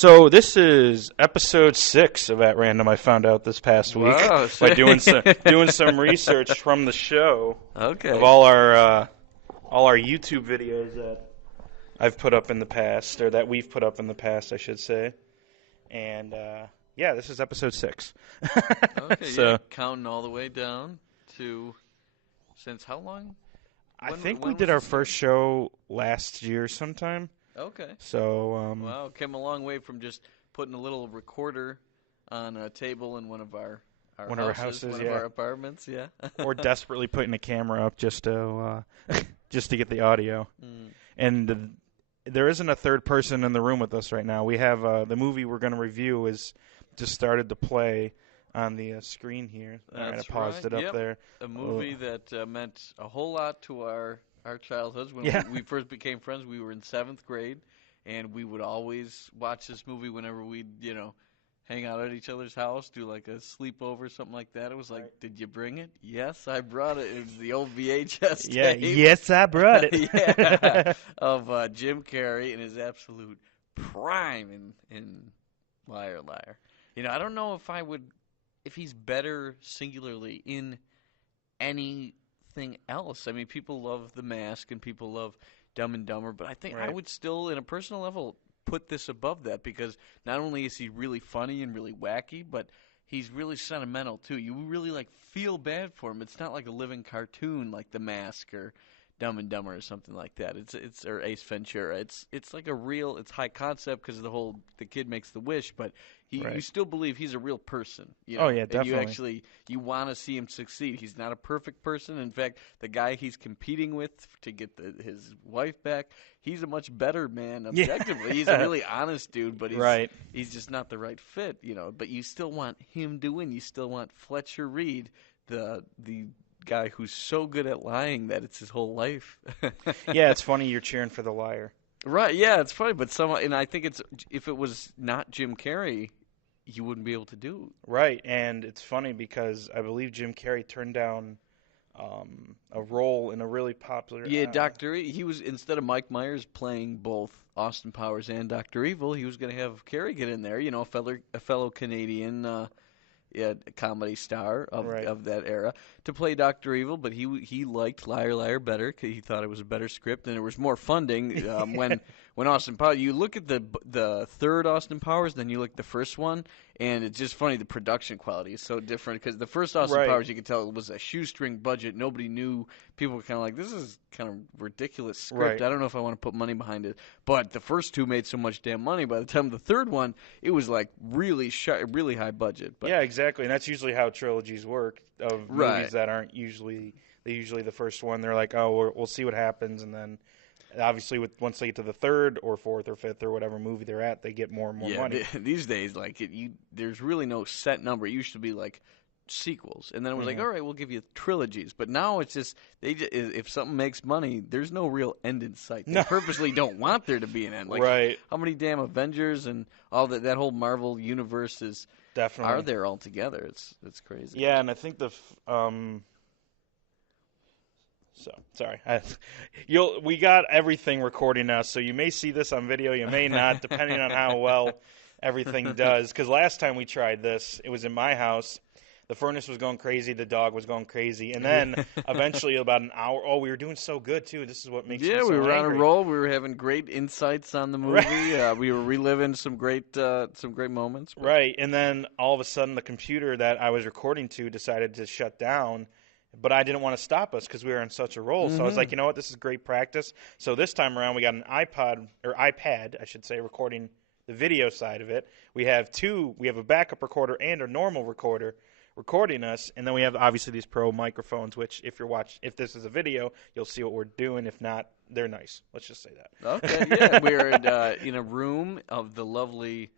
So this is episode 6 of At Random. I found out this past week by doing some research from the show of all our YouTube videos that I've put up in the past, or that we've put up in the past, I should say. And yeah, this is episode 6. Okay, so counting all the way down to since how long? I think we did our first show last year sometime. Okay. So wow, came a long way from just putting a little recorder on a table in one of our houses, of our apartments, yeah. Or desperately putting a camera up just to get the audio. And there isn't a third person in the room with us right now. We have the movie we're going to review is just started to play on the screen here. That's I paused it up there. A movie that meant a whole lot to our childhoods. When we first became friends, we were in 7th grade, and we would always watch this movie whenever we'd, hang out at each other's house, do like a sleepover or something like that. It was like, Did you bring it? Yes, I brought it. It was the old VHS tape. Yes, I brought it. Yeah, of Jim Carrey in his absolute prime in Liar Liar. I don't know if he's better singularly in anything else. I mean, people love The Mask and people love Dumb and Dumber, but I think I would still, in a personal level, put this above that because not only is he really funny and really wacky, but he's really sentimental too. You really feel bad for him. It's not like a living cartoon like The Mask or Dumb and Dumber or something like that. It's or Ace Ventura. It's like a real. It's high concept because of the kid makes the wish, but you still believe he's a real person. Oh yeah, definitely. And you want to see him succeed. He's not a perfect person. In fact, the guy he's competing with to get his wife back, he's a much better man objectively. Yeah. He's a really honest dude, but he's just not the right fit. But you still want him to win. You still want Fletcher Reed, the guy who's so good at lying that it's his whole life. Yeah, it's funny you're cheering for the liar. Right, yeah, it's funny, but and I think if it was not Jim Carrey, you wouldn't be able to do it. Right, and it's funny because I believe Jim Carrey turned down a role in a really popular... Yeah, Dr. He was, instead of Mike Myers playing both Austin Powers and Dr. Evil, he was going to have Carrey get in there, a fellow Canadian comedy star of that era, to play Dr. Evil, but he liked Liar Liar better because he thought it was a better script and there was more funding. When Austin Powers, you look at the third Austin Powers, then you look at the first one, and it's just funny. The production quality is so different because the first Austin Powers, you could tell it was a shoestring budget. Nobody knew. People were kind of like, this is kind of ridiculous script. I don't know if I want to put money behind it. But the first two made so much damn money. By the time of the third one, it was like really high budget. But, yeah, exactly. And that's usually how trilogies work of movies that aren't usually the first one. They're like, oh, we'll see what happens, and then obviously once they get to the third or fourth or fifth or whatever movie they're at, they get more and more money. These days, there's really no set number. It used to be like sequels, and then it was like, all right, we'll give you trilogies. But now it's just if something makes money, there's no real end in sight. They purposely don't want there to be an end. How many damn Avengers and all that whole Marvel universe is definitely are there altogether? It's crazy. Yeah, and I think So, sorry. We got everything recording now, so you may see this on video, you may not, depending on how well everything does. Because last time we tried this, it was in my house. The furnace was going crazy, the dog was going crazy, and then eventually about an hour, we were doing so good, too. This is what makes me so angry. Yeah, we were on a roll. We were having great insights on the movie. We were reliving some great moments. Right, and then all of a sudden the computer that I was recording to decided to shut down. But I didn't want to stop us because we were on such a roll. So I was like, you know what, this is great practice. So this time around, we got an iPad, I should say, recording the video side of it. We have a backup recorder and a normal recorder recording us. And then we have, obviously, these pro microphones, which if this is a video, you'll see what we're doing. If not, they're nice. Let's just say that. Okay, yeah. We're in a room of the lovely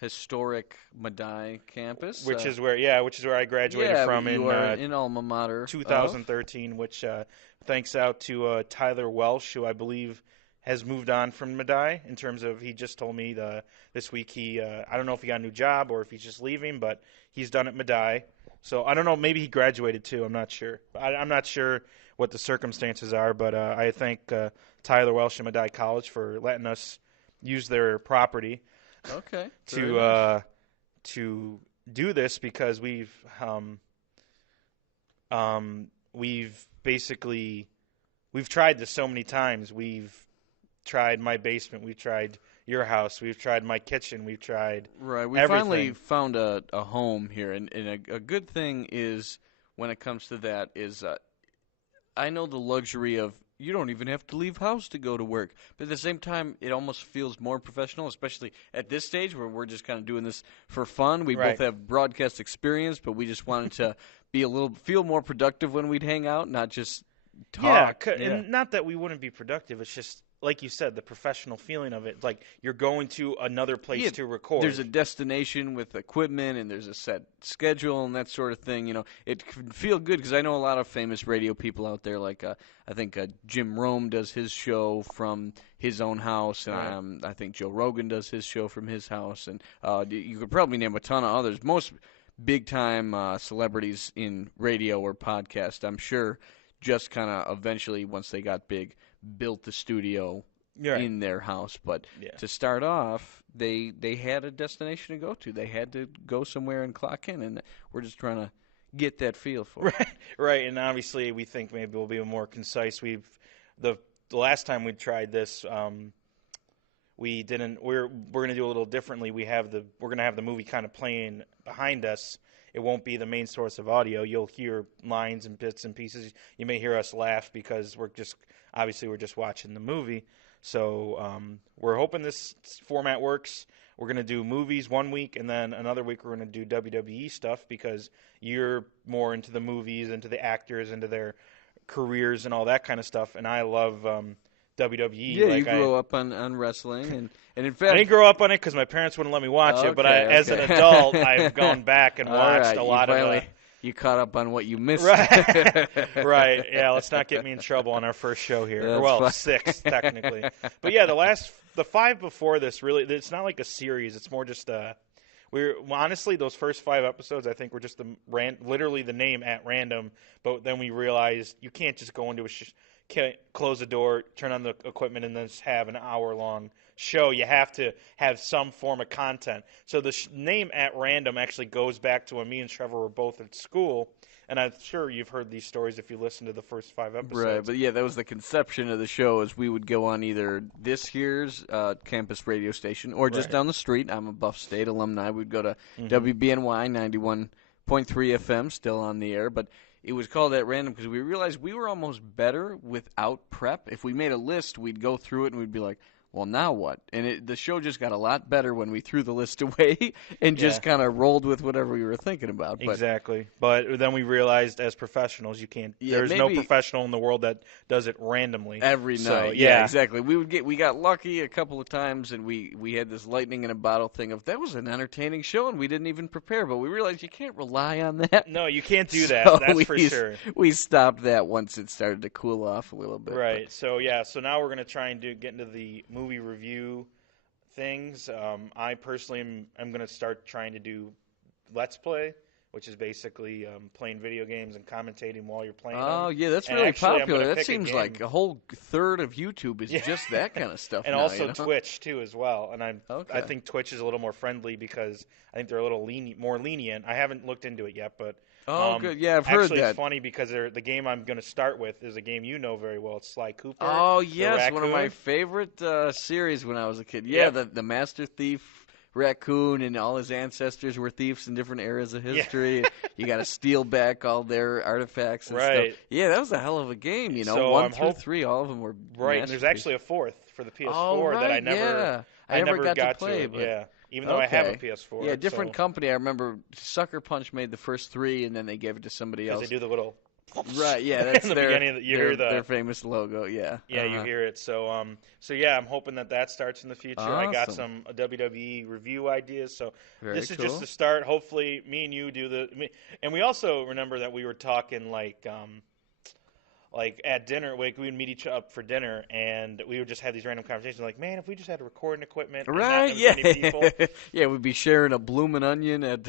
historic Madai campus, which is where I graduated from in alma mater 2013. Which thanks out to Tyler Welsh, who I believe has moved on from Madai. In terms of, he just told me this week I don't know if he got a new job or if he's just leaving, but he's done at Madai. So I don't know, maybe he graduated too. I'm not sure. I'm not sure what the circumstances are, but I thank Tyler Welsh and Madai College for letting us use their property. Okay. To do this because we've tried this so many times. We've tried my basement. We've tried your house. We've tried my kitchen. We've tried Right. We everything. finally found a home here, and a good thing is when it comes to that is I know the luxury of you don't even have to leave house to go to work. But at the same time, it almost feels more professional, especially at this stage where we're just kind of doing this for fun. We both have broadcast experience, but we just wanted to feel more productive when we'd hang out, not just talk. Yeah, and not that we wouldn't be productive. It's just, like you said, the professional feeling of it. Like you're going to another place to record. There's a destination with equipment, and there's a set schedule and that sort of thing. You know, it can feel good because I know a lot of famous radio people out there. Like I think Jim Rome does his show from his own house, and I think Joe Rogan does his show from his house, and you could probably name a ton of others. Most big-time celebrities in radio or podcast, I'm sure, just kind of eventually, once they got big, built the studio in their house. But to start off, they had a destination to go to. They had to go somewhere and clock in, and we're just trying to get that feel for it. Right, and obviously we think maybe we'll be more concise. The last time we tried this, we didn't. We're going to do a little differently. We're going to have the movie kind of playing behind us. It won't be the main source of audio. You'll hear lines and bits and pieces. You may hear us laugh because we're just watching the movie. So we're hoping this format works. We're going to do movies one week, and then another week we're going to do WWE stuff because you're more into the movies, into the actors, into their careers and all that kind of stuff. And I love WWE. Yeah, you grew up on wrestling, and in fact, I didn't grow up on it because my parents wouldn't let me watch it. But as an adult, I've gone back and watched a lot of it. You caught up on what you missed. Right. Yeah, let's not get me in trouble on our first show here. Well, 6 technically. But yeah, the 5 before this, really, it's not like a series. It's more just honestly, those first 5 episodes, I think, were just literally the name at random. But then we realized you can't just go into can't close the door, turn on the equipment, and then just have an hour-long show. You have to have some form of content. So the name at random actually goes back to when me and Trevor were both at school, and I'm sure you've heard these stories if you listen to the first 5 episodes. Right, but yeah, that was the conception of the show, is we would go on either this year's campus radio station or just down the street. I'm a Buff State alumni. We'd go to WBNY 91.3 FM, still on the air, but it was called at random because we realized we were almost better without prep. If we made a list, we'd go through it and we'd be like, well, now what? And the show just got a lot better when we threw the list away and just kind of rolled with whatever we were thinking about. Exactly. But then we realized as professionals, you can't. There's no professional in the world that does it randomly every night. Yeah, exactly. We got lucky a couple of times, and we had this lightning in a bottle thing of that was an entertaining show, and we didn't even prepare. But we realized you can't rely on that. No, you can't do that. That's for sure. We stopped that once it started to cool off a little bit. Right. So now we're gonna try and get into the movie review things. I personally am going to start trying to do Let's Play, which is basically playing video games and commentating while you're playing them. Yeah, that's really popular. That seems like a whole third of YouTube is just that kind of stuff and now, also Twitch, too, as well. And I think Twitch is a little more friendly because I think they're a little more lenient. I haven't looked into it yet, but good. Yeah, I've heard that. Actually, it's funny because the game I'm going to start with is a game you know very well. It's Sly Cooper. Oh, yes, one of my favorite series when I was a kid. Yeah, the Master Thief raccoon and all his ancestors were thieves in different eras of history. You got to steal back all their artifacts and stuff. Yeah, that was a hell of a game. You know, so 1 through 3, all of them were right. And there's actually a 4th for the PS4 that I never got to play. But even though I have a PS4. Yeah, different company. I remember Sucker Punch made the first 3, and then they gave it to somebody else. Because they do the little... Right, yeah, that's in the beginning. You hear their famous logo, yeah. Yeah, you hear it. So, yeah, I'm hoping that starts in the future. Awesome. I got some WWE review ideas, so this is cool. just the start. Hopefully, me and you do and we also remember that we were talking like at dinner, we would meet each other up for dinner, and we would just have these random conversations. Like, man, if we just had recording equipment, and not as many people, yeah, we'd be sharing a bloomin' onion at.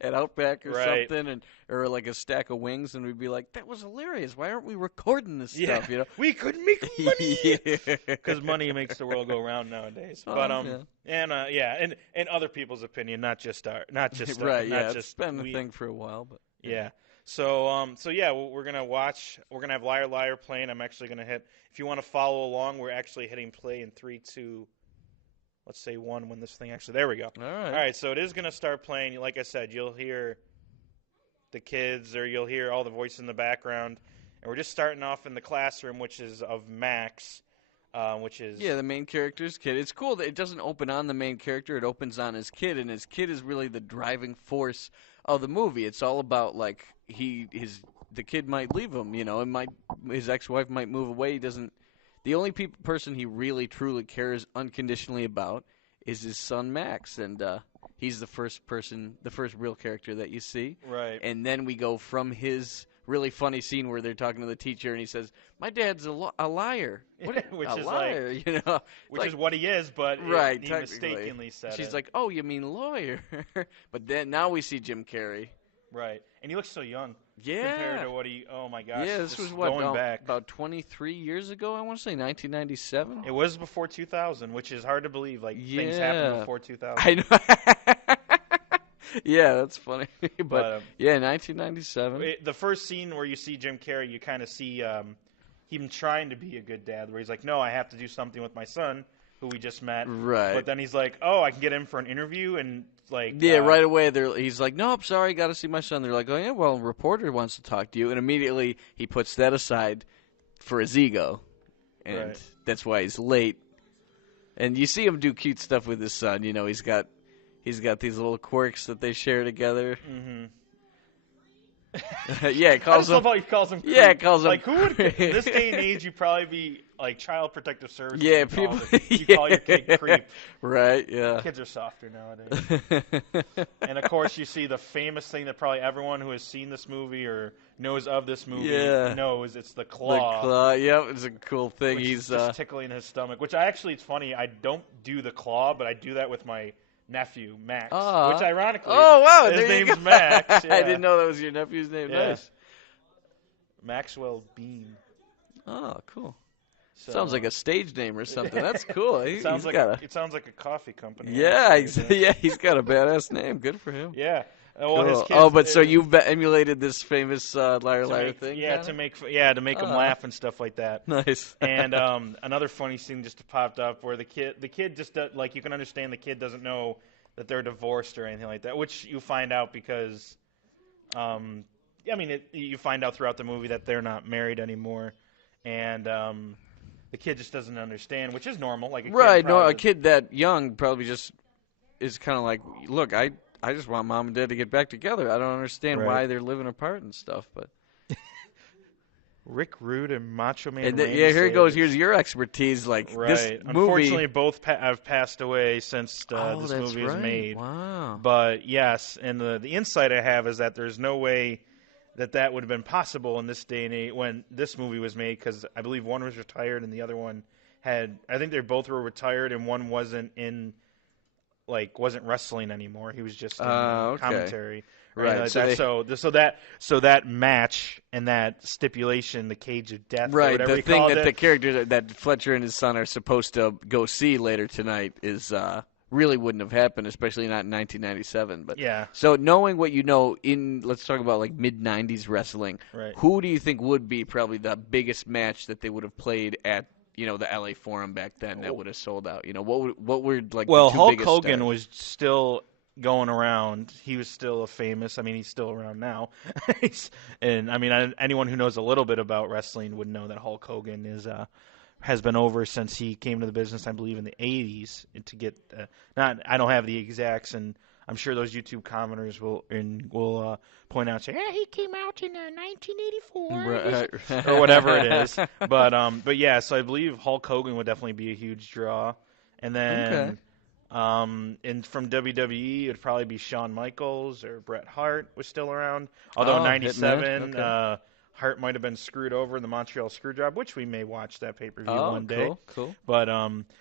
at Outback or something, or like a stack of wings, and we'd be like, "That was hilarious. Why aren't we recording this stuff?" You know, we couldn't make money because yeah. money makes the world go round nowadays. Oh, But and other people's opinion, not just right. not Yeah, just it's been a thing for a while, but yeah. So we're gonna watch. We're gonna have Liar Liar playing. I'm actually gonna hit. If you want to follow along, we're actually hitting play in 3, 2. Let's say 1 when this thing actually. There we go. All right. So it is gonna start playing. Like I said, you'll hear the kids, or you'll hear all the voices in the background, and we're just starting off in the classroom, which is of Max, which is the main character's kid. It's cool that it doesn't open on the main character; it opens on his kid, and his kid is really the driving force of the movie. It's all about like the kid might leave him, you know, and his ex-wife might move away. He doesn't. The only person he really truly cares unconditionally about is his son Max, and he's the first real character that you see. Right. And then we go from his really funny scene where they're talking to the teacher, and he says, "My dad's a liar." Which a is liar, like, you know, which is what he is, but right, he mistakenly said She's it. like, "Oh, you mean lawyer?" But then now we see Jim Carrey. Right, and he looks so young. Yeah. Compared to what he, oh my gosh. Yeah, this was going back about 23 years ago. I want to say 1997. It was before 2000, which is hard to believe. Like things happened before 2000. I know. Yeah, that's funny. But 1997. The first scene where you see Jim Carrey, you kind of see him trying to be a good dad, where he's like, "No, I have to do something with my son, who we just met." Right. But then he's like, "Oh, I can get in for an interview," and like right away he's like, "Nope, sorry, got to see my son." They're like, "Oh yeah, well, a reporter wants to talk to you," and immediately he puts that aside for his ego, and that's why he's late. And you see him do cute stuff with his son. You know, he's got these little quirks that they share together. Mm-hmm. Yeah, it calls I him. Love how he calls him. Creep. Yeah, it calls him. Like who would in this day and age? You probably be like Child Protective Services. Yeah, people. You call your kid creep. Right. Yeah. Kids are softer nowadays. And of course, you see the famous thing that probably everyone who has seen this movie or knows of this movie knows. It's the claw. The claw. Yep, it's a cool thing. He's just tickling his stomach. Which it's funny. I don't do the claw, but I do that with my nephew Max, which ironically, his name's Max. Yeah. I didn't know that was your nephew's name. Yeah. Nice. Maxwell Bean. Oh, cool. So, sounds like a stage name or something. That's cool. It sounds like a coffee company. Yeah, yeah, he's got a badass name. Good for him. Yeah. Well, cool. His kids, but so you've emulated this famous liar thing? Yeah, to make them laugh and stuff like that. Nice. And another funny scene just popped up where the kid just like you can understand the kid doesn't know that they're divorced or anything like that, which you find out because, you find out throughout the movie that they're not married anymore, and the kid just doesn't understand, which is normal. Like a kid that young probably just is kind of like, look, I just want mom and dad to get back together. I don't understand why they're living apart and stuff. But Rick Rude and Macho Man. And here it goes. Here's your expertise. Like this movie. Unfortunately, both have passed away since this movie was made. Wow. But yes, and the insight I have is that there's no way that would have been possible in this day and age when this movie was made, because I believe one was retired and the other one had. I think they both were retired, and one wasn't wrestling anymore. He was just in commentary. Right. Like so that match and that stipulation, the cage of death. Right. Or whatever the thing that it, the characters that Fletcher and his son are supposed to go see later tonight is really wouldn't have happened, especially not in 1997. But yeah. So knowing what you know let's talk about like mid 90s wrestling. Right. Who do you think would be probably the biggest match that they would have played at? The LA Forum back then that would have sold out. What were like? Well, the two Hulk biggest Hogan stars? was still going around. He was still famous. I mean, he's still around now. And I mean, anyone who knows a little bit about wrestling would know that Hulk Hogan has been over since he came to the business. I believe in the 80s to get. I don't have the exacts, and I'm sure those YouTube commenters will point out, say, "Yeah, he came out in 1984, or whatever it is." But yeah, so I believe Hulk Hogan would definitely be a huge draw, and then and from WWE it'd probably be Shawn Michaels or Bret Hart was still around. Although '97, Hart might have been screwed over in the Montreal Screwjob, which we may watch that pay-per-view one day. Cool. But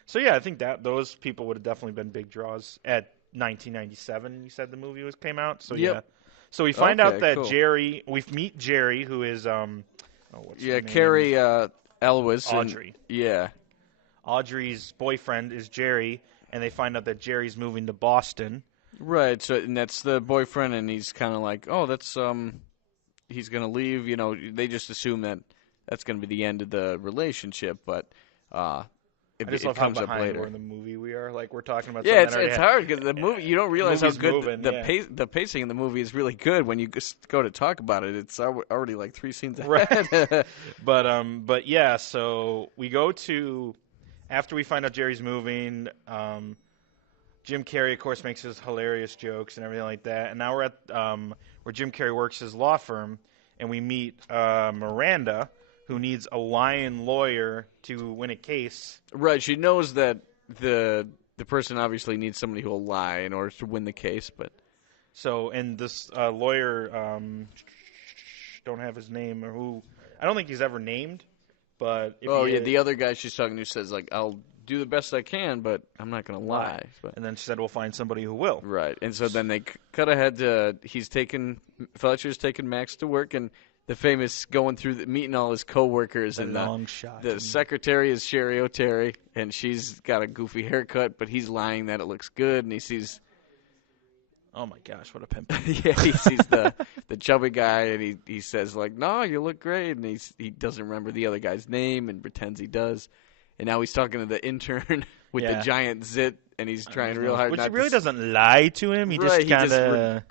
so yeah, I think that those people would have definitely been big draws at 1997. You said the movie came out. So Yep. yeah. So we find out that cool. Jerry. We meet Jerry, who is what's her name? Carrie Elwes. Audrey. Yeah. Audrey's boyfriend is Jerry, and they find out that Jerry's moving to Boston. Right. So and that's the boyfriend, and he's kind of like, oh, that's he's gonna leave. You know, they just assume that that's gonna be the end of the relationship, but I just love how behind we're in the movie we are. Like, we're talking about yeah, something it's hard because the movie, you don't realize how good moving, the pacing in the movie is really good when you just go to talk about it. It's already like 3 scenes ahead. Right. But yeah, so we go to, after we find out Jerry's moving, Jim Carrey, of course, makes his hilarious jokes and everything like that. And now we're at where Jim Carrey works his law firm, and we meet Miranda, who needs a lying lawyer to win a case. Right. She knows that the person obviously needs somebody who will lie in order to win the case, but so and this lawyer don't have his name or who I don't think he's ever named, but the other guy she's talking to says like I'll do the best I can, but I'm not going to lie. But. And then she said we'll find somebody who will. Right. And so then they cut ahead to Fletcher's taking Max to work and. The famous going through meeting all his coworkers and long shot. The secretary is Sherry O'Terry and she's got a goofy haircut, but he's lying that it looks good and he sees. Oh my gosh, what a pimp! Yeah, he sees the chubby guy and he says like, "No, you look great," and he doesn't remember the other guy's name and pretends he does, and now he's talking to the intern with the giant zit. And he's trying real hard. Which not he really to doesn't lie to him. He just kind of.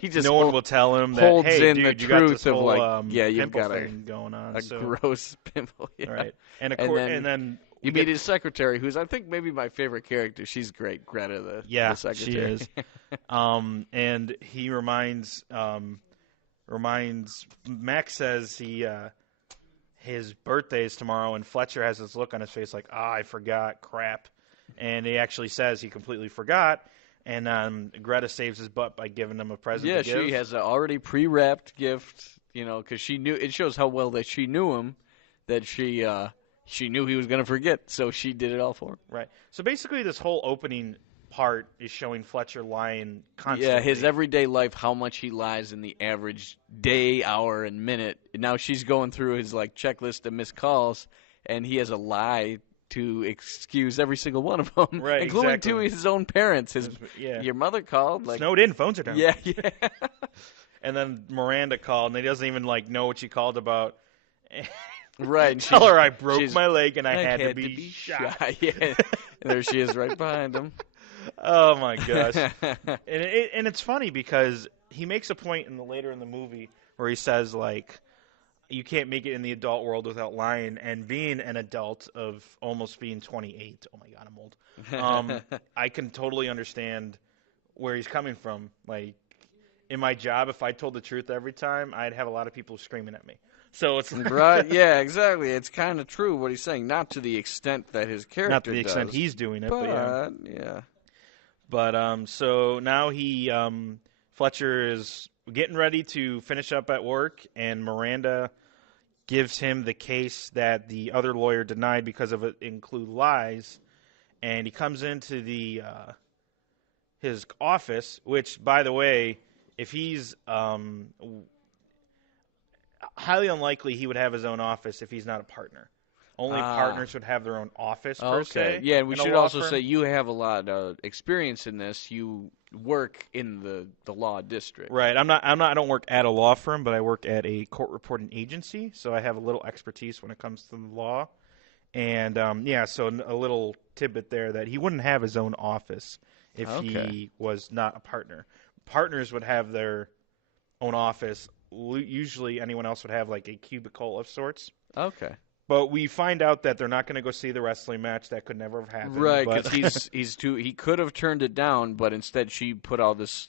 He just no one will tell him that. Holds hey, in dude, the you truth got this of whole, like, yeah, you've pimple got thing going on. A gross pimple. Yeah. Right. And then you meet his secretary, who's I think maybe my favorite character. She's great, Greta, the secretary. She is. And he reminds Max says his birthday is tomorrow, and Fletcher has this look on his face like, I forgot, crap. And he actually says he completely forgot, and Greta saves his butt by giving him a present. Yeah, to give. She has an already pre-wrapped gift, because she knew. It shows how well that she knew him, that she knew he was going to forget, so she did it all for him. Right. So basically, this whole opening part is showing Fletcher lying constantly. Yeah, his everyday life, how much he lies in the average day, hour, and minute. And now she's going through his checklist of missed calls, and he has a lie to excuse every single one of them, right, including to his own parents. Your mother called. Snowed in, phones are down. Yeah. And then Miranda called, and he doesn't even know what she called about. Right. Tell her I broke my leg and I had to be shot. Yeah. And there she is right behind him. Oh, my gosh. and it's funny because he makes a point later in the movie where he says, you can't make it in the adult world without lying. And being an adult of almost being 28, oh, my God, I'm old, I can totally understand where he's coming from. In my job, if I told the truth every time, I'd have a lot of people screaming at me. So it's right, yeah, exactly. It's kind of true what he's saying. Not to the extent that his character not to the extent he's doing it, but yeah. But so now Fletcher is getting ready to finish up at work, and Miranda gives him the case that the other lawyer denied because of it include lies, and he comes into his office, which, by the way, if he's highly unlikely he would have his own office if he's not a partner. Only partners would have their own office, per se. Yeah, and we should also say you have a lot of experience in this. You work in the law district. Right. I don't work at a law firm, but I work at a court reporting agency, so I have a little expertise when it comes to the law. And, so a little tidbit there that he wouldn't have his own office if he was not a partner. Partners would have their own office. Usually anyone else would have, a cubicle of sorts. Okay. But we find out that they're not going to go see the wrestling match. That could never have happened. Right, because he could have turned it down, but instead she put all this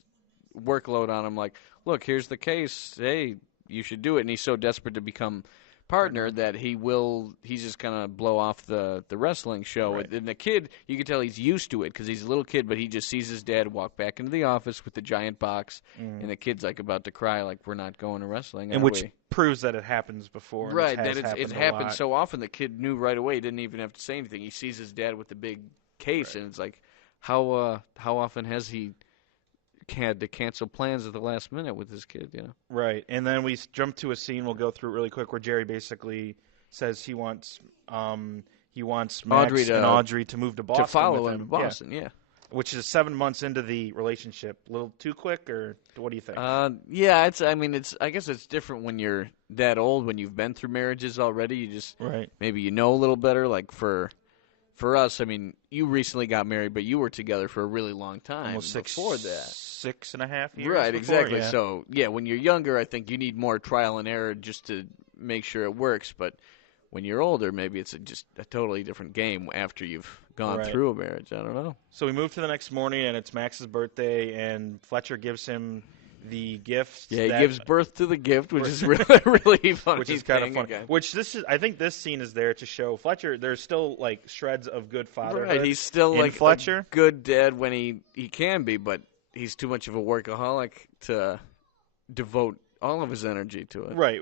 workload on him. Like, look, here's the case. Hey, you should do it. And he's so desperate to become partner that he's just going to blow off the wrestling show. Right. And the kid, you can tell he's used to it because he's a little kid, but he just sees his dad walk back into the office with the giant box, and the kid's about to cry, we're not going to wrestling, and which proves that it happens before. Right, that it's happened so often the kid knew right away. He didn't even have to say anything. He sees his dad with the big case, and it's how often has he had to cancel plans at the last minute with his kid? Right, and then we jump to a scene. We'll go through it really quick, where Jerry basically says he wants Max and Audrey to move to Boston to follow with him to Boston. Yeah. Which is 7 months into the relationship. A little too quick, or what do you think? Yeah, I guess it's different when you're that old, when you've been through marriages already. You just maybe you know a little better. Like for us, I mean, you recently got married, but you were together for a really long time. Almost before that. 6.5 years. Right, before, exactly. Yeah. So when you're younger, I think you need more trial and error just to make sure it works. But when you're older, maybe it's just a totally different game after you've gone through a marriage. I don't know. So we move to the next morning, and it's Max's birthday, and Fletcher gives him the gift. Yeah, he gives birth to the gift, which is really funny. Which is kind of funny. Again. I think this scene is there to show Fletcher. There's still like shreds of good fatherhood. Right, he's still like Fletcher. A good dad when he can be, but he's too much of a workaholic to devote all of his energy to it. Right.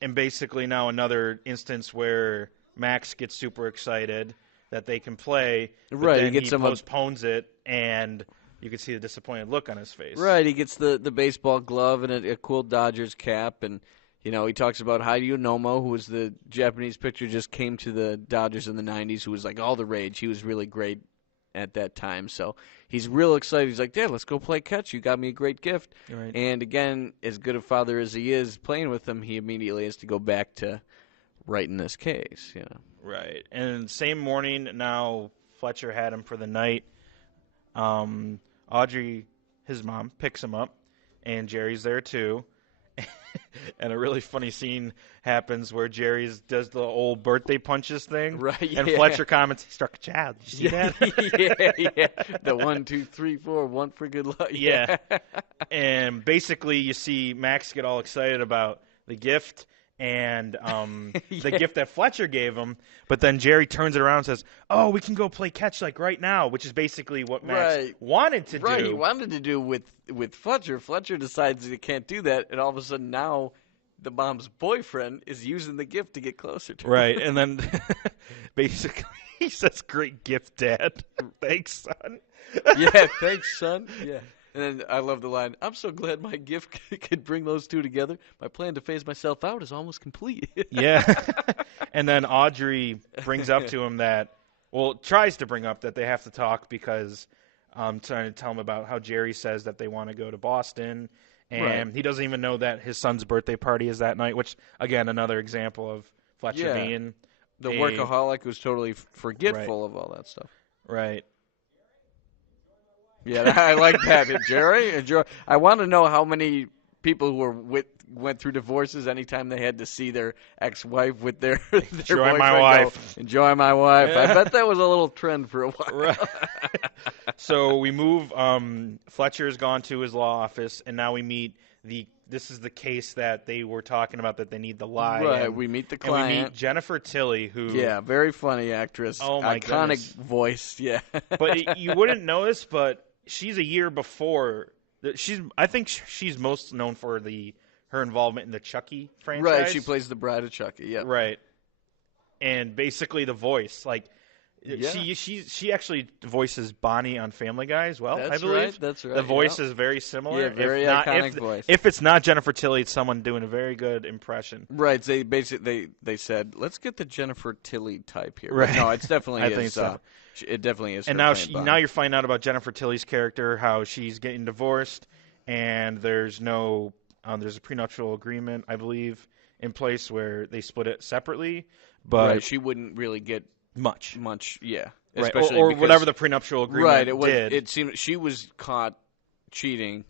And basically now another instance where Max gets super excited that they can play, but then he postpones it, and you can see the disappointed look on his face. Right, he gets the baseball glove and a cool Dodgers cap, and he talks about Hideo Nomo, who was the Japanese pitcher, just came to the Dodgers in the 90s, who was like all the rage. He was really great at that time, so he's real excited. He's like, Dad, let's go play catch. You got me a great gift. Right. And again, as good a father as he is playing with him, he immediately has to go back to writing this case. Right. And same morning, now Fletcher had him for the night. Audrey, his mom, picks him up, and Jerry's there too. And a really funny scene happens where Jerry does the old birthday punches thing. Right, yeah. And Fletcher comments, he struck a child. Did you see that? Yeah. The 1, 2, 3, 4, 1 for good luck. Yeah. And basically you see Max get all excited about the gift and the gift that Fletcher gave him. But then Jerry turns it around and says, oh, we can go play catch like right now, which is basically what Max wanted to do. Right, he wanted to do with Fletcher. Fletcher decides he can't do that, and all of a sudden now the mom's boyfriend is using the gift to get closer to her. Right, and then basically he says, great gift, Dad. Thanks, son. Yeah, thanks, son. Yeah. And then I love the line, I'm so glad my gift could bring those two together. My plan to phase myself out is almost complete. Yeah. And then Audrey brings up to him tries to bring up that they have to talk because I'm trying to tell him about how Jerry says that they want to go to Boston. And he doesn't even know that his son's birthday party is that night, which, again, another example of Fletcher being the workaholic who's totally forgetful of all that stuff. Right. Yeah, I like that. Jerry, I want to know how many people who went through divorces anytime they had to see their ex-wife with their enjoy my wife. Enjoy my wife. Yeah. I bet that was a little trend for a while. Right. So we move. Fletcher's gone to his law office, and now we meet this is the case that they were talking about, that they need the lie. Right, we meet the client. And we meet Jennifer Tilly, who... Yeah, very funny actress. Oh, my Iconic voice, yeah. But you wouldn't notice, but she's a year before. I think she's most known for her involvement in the Chucky franchise. Right, she plays the bride of Chucky, yeah. Right. And basically the voice, she actually voices Bonnie on Family Guy as well, I believe. That's right. The voice is very similar. Yeah, very iconic voice. If it's not Jennifer Tilly, it's someone doing a very good impression. Right. They basically they said, let's get the Jennifer Tilly type here. Right. But no, it's definitely I think so. It definitely is. And now you're finding out about Jennifer Tilly's character, how she's getting divorced, and there's a prenuptial agreement, I believe, in place where they split it separately. But she wouldn't really get much, yeah. Right. Or whatever the prenuptial agreement did. It seemed she was caught cheating,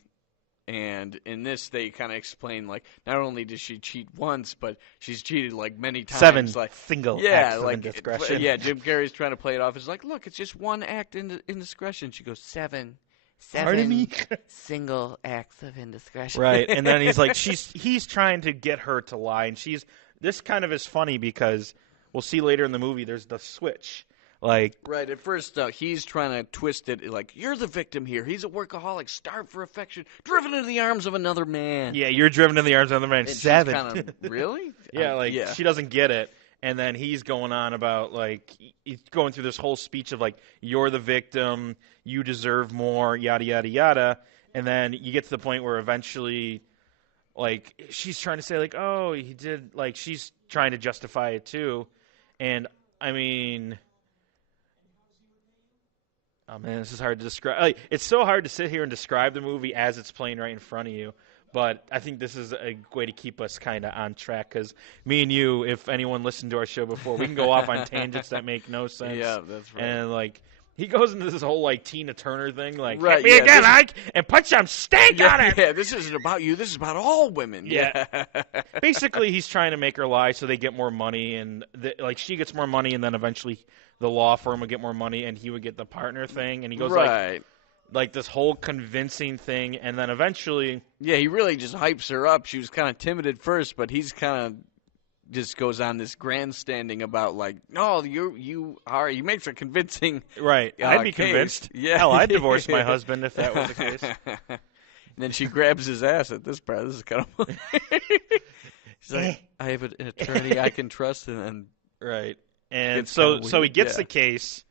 and in this they kind of explain, like, not only did she cheat once, but she's cheated like many times. 7 single acts of indiscretion. Jim Carrey's trying to play it off. It's like, look, it's just one act in indiscretion. She goes, 7 single acts of indiscretion. Right, and then he's like, he's trying to get her to lie, and this kind of is funny because we'll see later in the movie there's the switch. Right, at first he's trying to twist it like, you're the victim here. He's a workaholic, starved for affection, driven into the arms of another man. Yeah, you're driven into the arms of another man. And 7. She's kind of, really? She doesn't get it. And then he's going on about, like, he's going through this whole speech of, like, you're the victim, you deserve more, yada, yada, yada. And then you get to the point where eventually, like, she's trying to say, like, oh, he did, like, she's trying to justify it too. And, I mean, oh, man, this is hard to describe. Like, it's so hard to sit here and describe the movie as it's playing right in front of you. But I think this is a way to keep us kind of on track because me and you, if anyone listened to our show before, we can go off on tangents that make no sense. Yeah, that's right. And, like, he goes into this whole, like, Tina Turner thing, like, right, hit me again, Ike, and put some steak on it. Yeah, this isn't about you. This is about all women. Yeah. Basically, he's trying to make her lie so they get more money, and, like, she gets more money, and then eventually the law firm would get more money, and he would get the partner thing. And he goes, like this whole convincing thing, and then eventually... Yeah, he really just hypes her up. She was kind of timid at first, but he's kind of just goes on this grandstanding about, like, no, you make for convincing... Right. I'd be case. Convinced. Yeah. Hell, I'd divorce my husband if that was the case. And then she grabs his ass at this part. This is kind of... She's like, I have an attorney I can trust, and then... Right. And so he gets the case,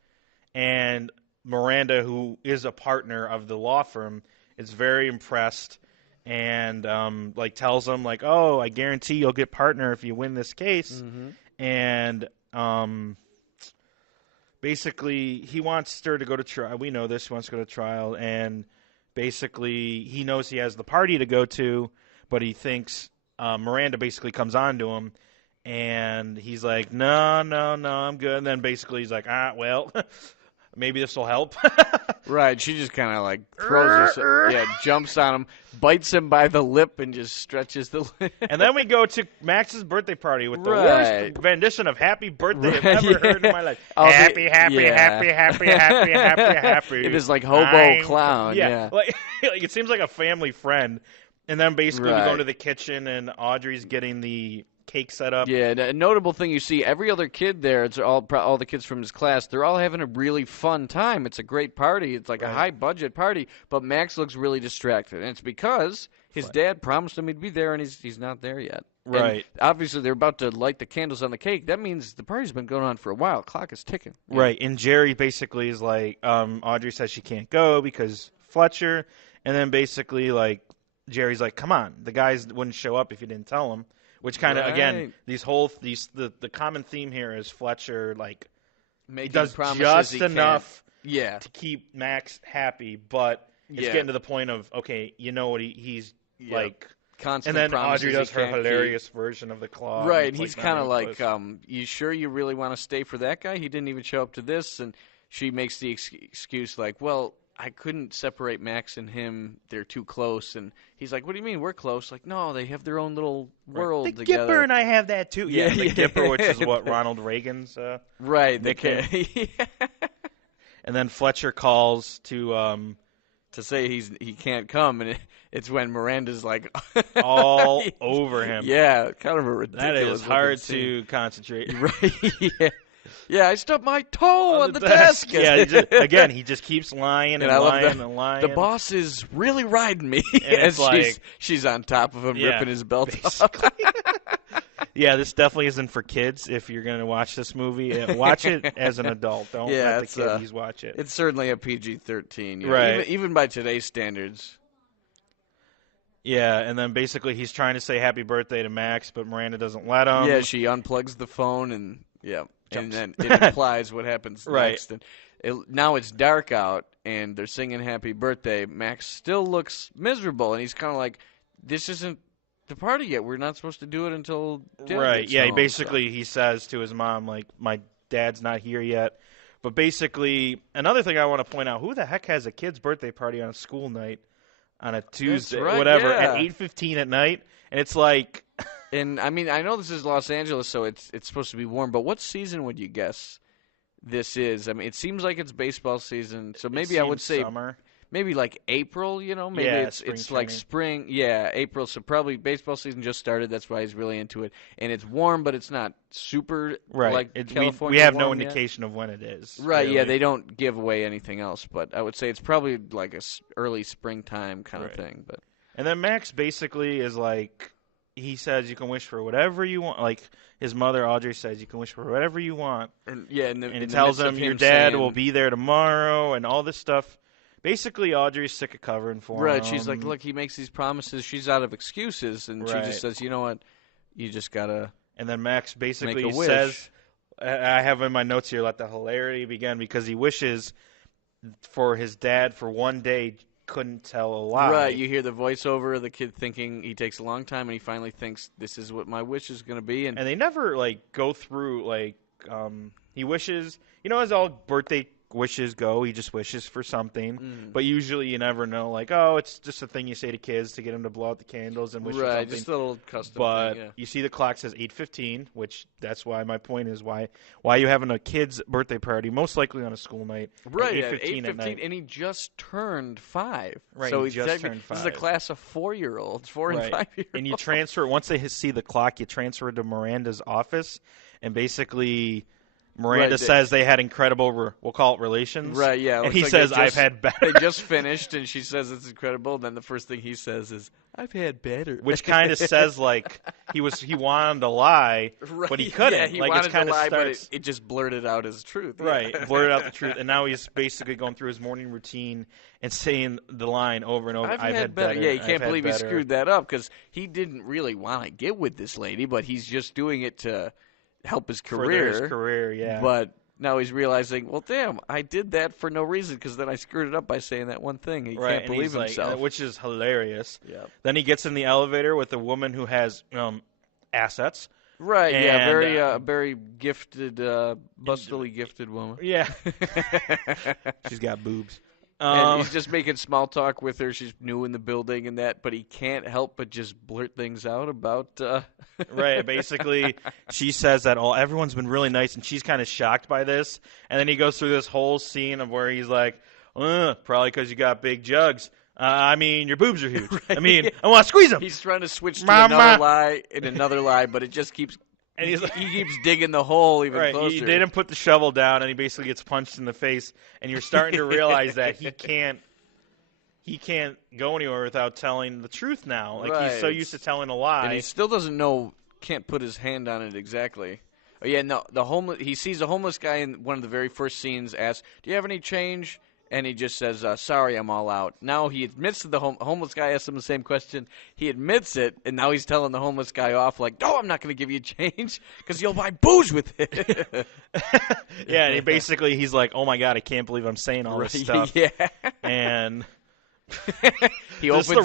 and... Miranda, who is a partner of the law firm, is very impressed and like tells him, like, oh, I guarantee you'll get partner if you win this case. Mm-hmm. And basically he wants her to go to trial. We know this. He wants to go to trial. And basically he knows he has the party to go to, but he thinks Miranda basically comes on to him. And he's like, no, I'm good. And then basically he's like, well... Maybe this will help. Right. She just kind of like throws herself, jumps on him, bites him by the lip, and just stretches the lip. And then we go to Max's birthday party with the worst rendition of Happy Birthday I've ever heard in my life. Happy. It is like hobo clown. Yeah. Like it seems like a family friend. And then basically we go into the kitchen, and Audrey's getting the cake set up. Yeah, a notable thing you see, every other kid there, it's all the kids from his class, they're all having a really fun time. It's a great party. It's like a high-budget party, but Max looks really distracted. And it's because his dad promised him he'd be there, and he's not there yet. Right. And obviously, they're about to light the candles on the cake. That means the party's been going on for a while. Clock is ticking. Right, and Jerry basically is like, Audrey says she can't go because Fletcher, and then basically, like, Jerry's like, come on, the guys wouldn't show up if you didn't tell them. Which kind of, again, the common theme here is Fletcher, like, does just enough to keep Max happy, but it's getting to the point of, okay, you know what, he's like... Constant and then Audrey does her hilarious keep. Version of the claw. Right, and he's kind of like, you sure you really want to stay for that guy? He didn't even show up to this, and she makes the excuse like, well... I couldn't separate Max and him. They're too close. And he's like, what do you mean we're close? Like, no, they have their own little world the together. Gipper and I have that too. Yeah, the Gipper, which is what Ronald Reagan's nickname. And then Fletcher calls to say he can't come, and it's when Miranda's like all over him. Yeah, kind of a ridiculous. That is hard to concentrate. Right. Yeah. Yeah, I stubbed my toe on the desk. Yeah, he just keeps lying and lying and lying. The boss is really riding me as she's on top of him, ripping his belt off. Yeah, this definitely isn't for kids. If you're going to watch this movie, watch it as an adult. Don't let the kiddies watch it. It's certainly a PG-13. Right. Even by today's standards. Yeah, and then basically he's trying to say happy birthday to Max, but Miranda doesn't let him. Yeah, she unplugs the phone and, and then it implies what happens next. And now it's dark out, and they're singing happy birthday. Max still looks miserable, and he's kind of like, this isn't the party yet. We're not supposed to do it until Dad gets home, he says to his mom, like, my dad's not here yet. But basically, another thing I want to point out, who the heck has a kid's birthday party on a school night? On a Tuesday, at 8:15 at night, and it's like. And I mean, I know this is Los Angeles, so it's supposed to be warm. But what season would you guess this is? I mean, it seems like it's baseball season, so maybe I would say summer. Maybe like April. Maybe it's like spring. Yeah, April. So probably baseball season just started. That's why he's really into it. And it's warm, but it's not super like California. We have no indication of when it is. Right. Really. Yeah, they don't give away anything else, but I would say it's probably like a early springtime kind of thing. But and then Max basically is like, he says you can wish for whatever you want. Like his mother Audrey says you can wish for whatever you want. And yeah, and it tells him your dad will be there tomorrow and all this stuff. Basically, Audrey's sick of covering for him. Right, she's like, look, he makes these promises. She's out of excuses, and she just says, you know what, you just gotta. And then Max basically says, I have in my notes here, let the hilarity begin, because he wishes for his dad for one day couldn't tell a lie. Right, you hear the voiceover of the kid thinking he takes a long time, and he finally thinks this is what my wish is going to be. And they never, like, go through, like, he wishes, as all birthday wishes go, he just wishes for something. But usually you never know, like, oh, it's just a thing you say to kids to get them to blow out the candles and wish for something. Right, just a little custom but thing, yeah. You see the clock says 8:15, which that's why my point is why you having a kid's birthday party, most likely on a school night. Right, at 8:15 at night. And he just turned 5. Right, so he just turned 5. This is a class of 4-year-olds, 4 and 5-year-olds. And you transfer, once they see the clock, you transfer to Miranda's office, and basically Miranda says they had incredible, we'll call it relations. Right, yeah. And he says, I've had better. They just finished, and she says it's incredible. And then the first thing he says is, I've had better. Which kind of says, like, he wanted to lie, but he couldn't. Yeah, he like, wanted to lie, starts, but it just blurted out as truth. Right, blurted out the truth. And now he's basically going through his morning routine and saying the line over and over, I've had better. Yeah, you can't believe he screwed that up, because he didn't really want to get with this lady, but he's just doing it to help his career. For his career, yeah. But now he's realizing, well, damn, I did that for no reason, because then I screwed it up by saying that one thing. He can't believe himself. Like, which is hilarious. Yep. Then he gets in the elevator with a woman who has assets. Right, and, very gifted, bustily gifted woman. Yeah. She's got boobs. And he's just making small talk with her. She's new in the building and that, but he can't help but just blurt things out about. Right. Basically, she says that everyone's been really nice, and she's kind of shocked by this. And then he goes through this whole scene of where he's like, probably because you got big jugs. I mean, your boobs are huge. Right. I mean, I want to squeeze them. He's trying to switch to another lie, but it just keeps. And he keeps digging the hole even closer. He didn't put the shovel down, and he basically gets punched in the face. And you're starting to realize that he can't go anywhere without telling the truth now. Like, he's so used to telling a lie. And he still doesn't know, can't put his hand on it exactly. Oh, yeah, no, he sees a homeless guy in one of the very first scenes, asks, do you have any change? And he just says, sorry, I'm all out. Now he admits to the homeless guy, asks him the same question. He admits it, and now he's telling the homeless guy off like, no, I'm not going to give you change because you'll buy booze with it. Yeah, and he's like, oh, my God, I can't believe I'm saying all this stuff. Yeah. And he opens the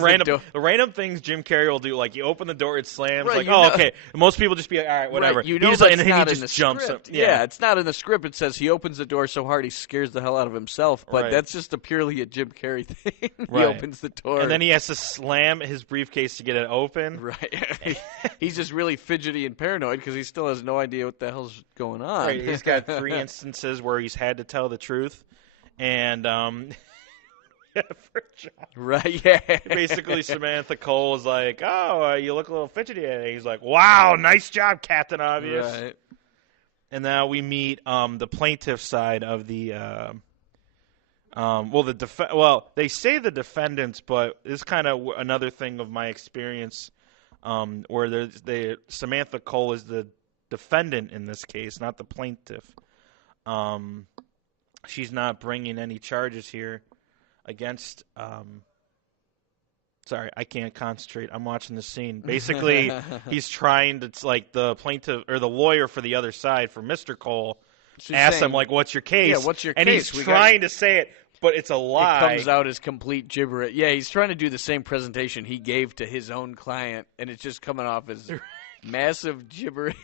random things Jim Carrey will do. Like, you open the door, it slams. Right, like, okay. Most people just be like, all right, whatever. Right, that's and not he in the just jumps script. up. Yeah, it's not in the script. It says he opens the door so hard he scares the hell out of himself. But that's just purely a Jim Carrey thing. He opens the door. And then he has to slam his briefcase to get it open. Right. He's just really fidgety and paranoid because he still has no idea what the hell's going on. Right. He's got 3 instances where he's had to tell the truth. And, right, yeah. Basically, Samantha Cole is like, oh, you look a little fidgety. And he's like, wow, nice job, Captain Obvious. Right. And now we meet the plaintiff side of the they say the defendants, but it's kind of another thing of my experience where Samantha Cole is the defendant in this case, not the plaintiff. She's not bringing any charges here against sorry, I can't concentrate. I'm watching the scene. Basically, he's trying to, like, the plaintiff or the lawyer for the other side for Mr. Cole asks him, like, what's your case? Yeah, what's your and case? And he's trying to say it, but it's a lie. It comes out as complete gibberish. Yeah, he's trying to do the same presentation he gave to his own client, and it's just coming off as massive gibberish.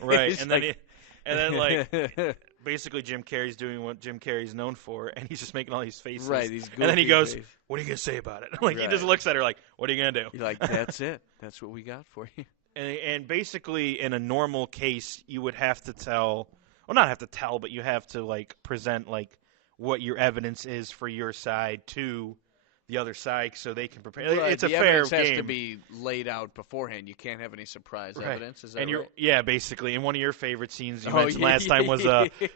Right, and then basically Jim Carrey's doing what Jim Carrey's known for, and he's just making all these faces. Right, these goofy and then he goes, faces. what are you going to say about it? Like, he just looks at her like, what are you going to do? You're like, that's it. That's what we got for you. And basically, in a normal case, you would have to tell, well, not have to tell, but you have to, like, present, like, what your evidence is for your side to the other side so they can prepare. Right, it's a the fair evidence game. has to be laid out beforehand. You can't have any surprise evidence. Is that and right? Yeah, basically. And one of your favorite scenes you mentioned last time was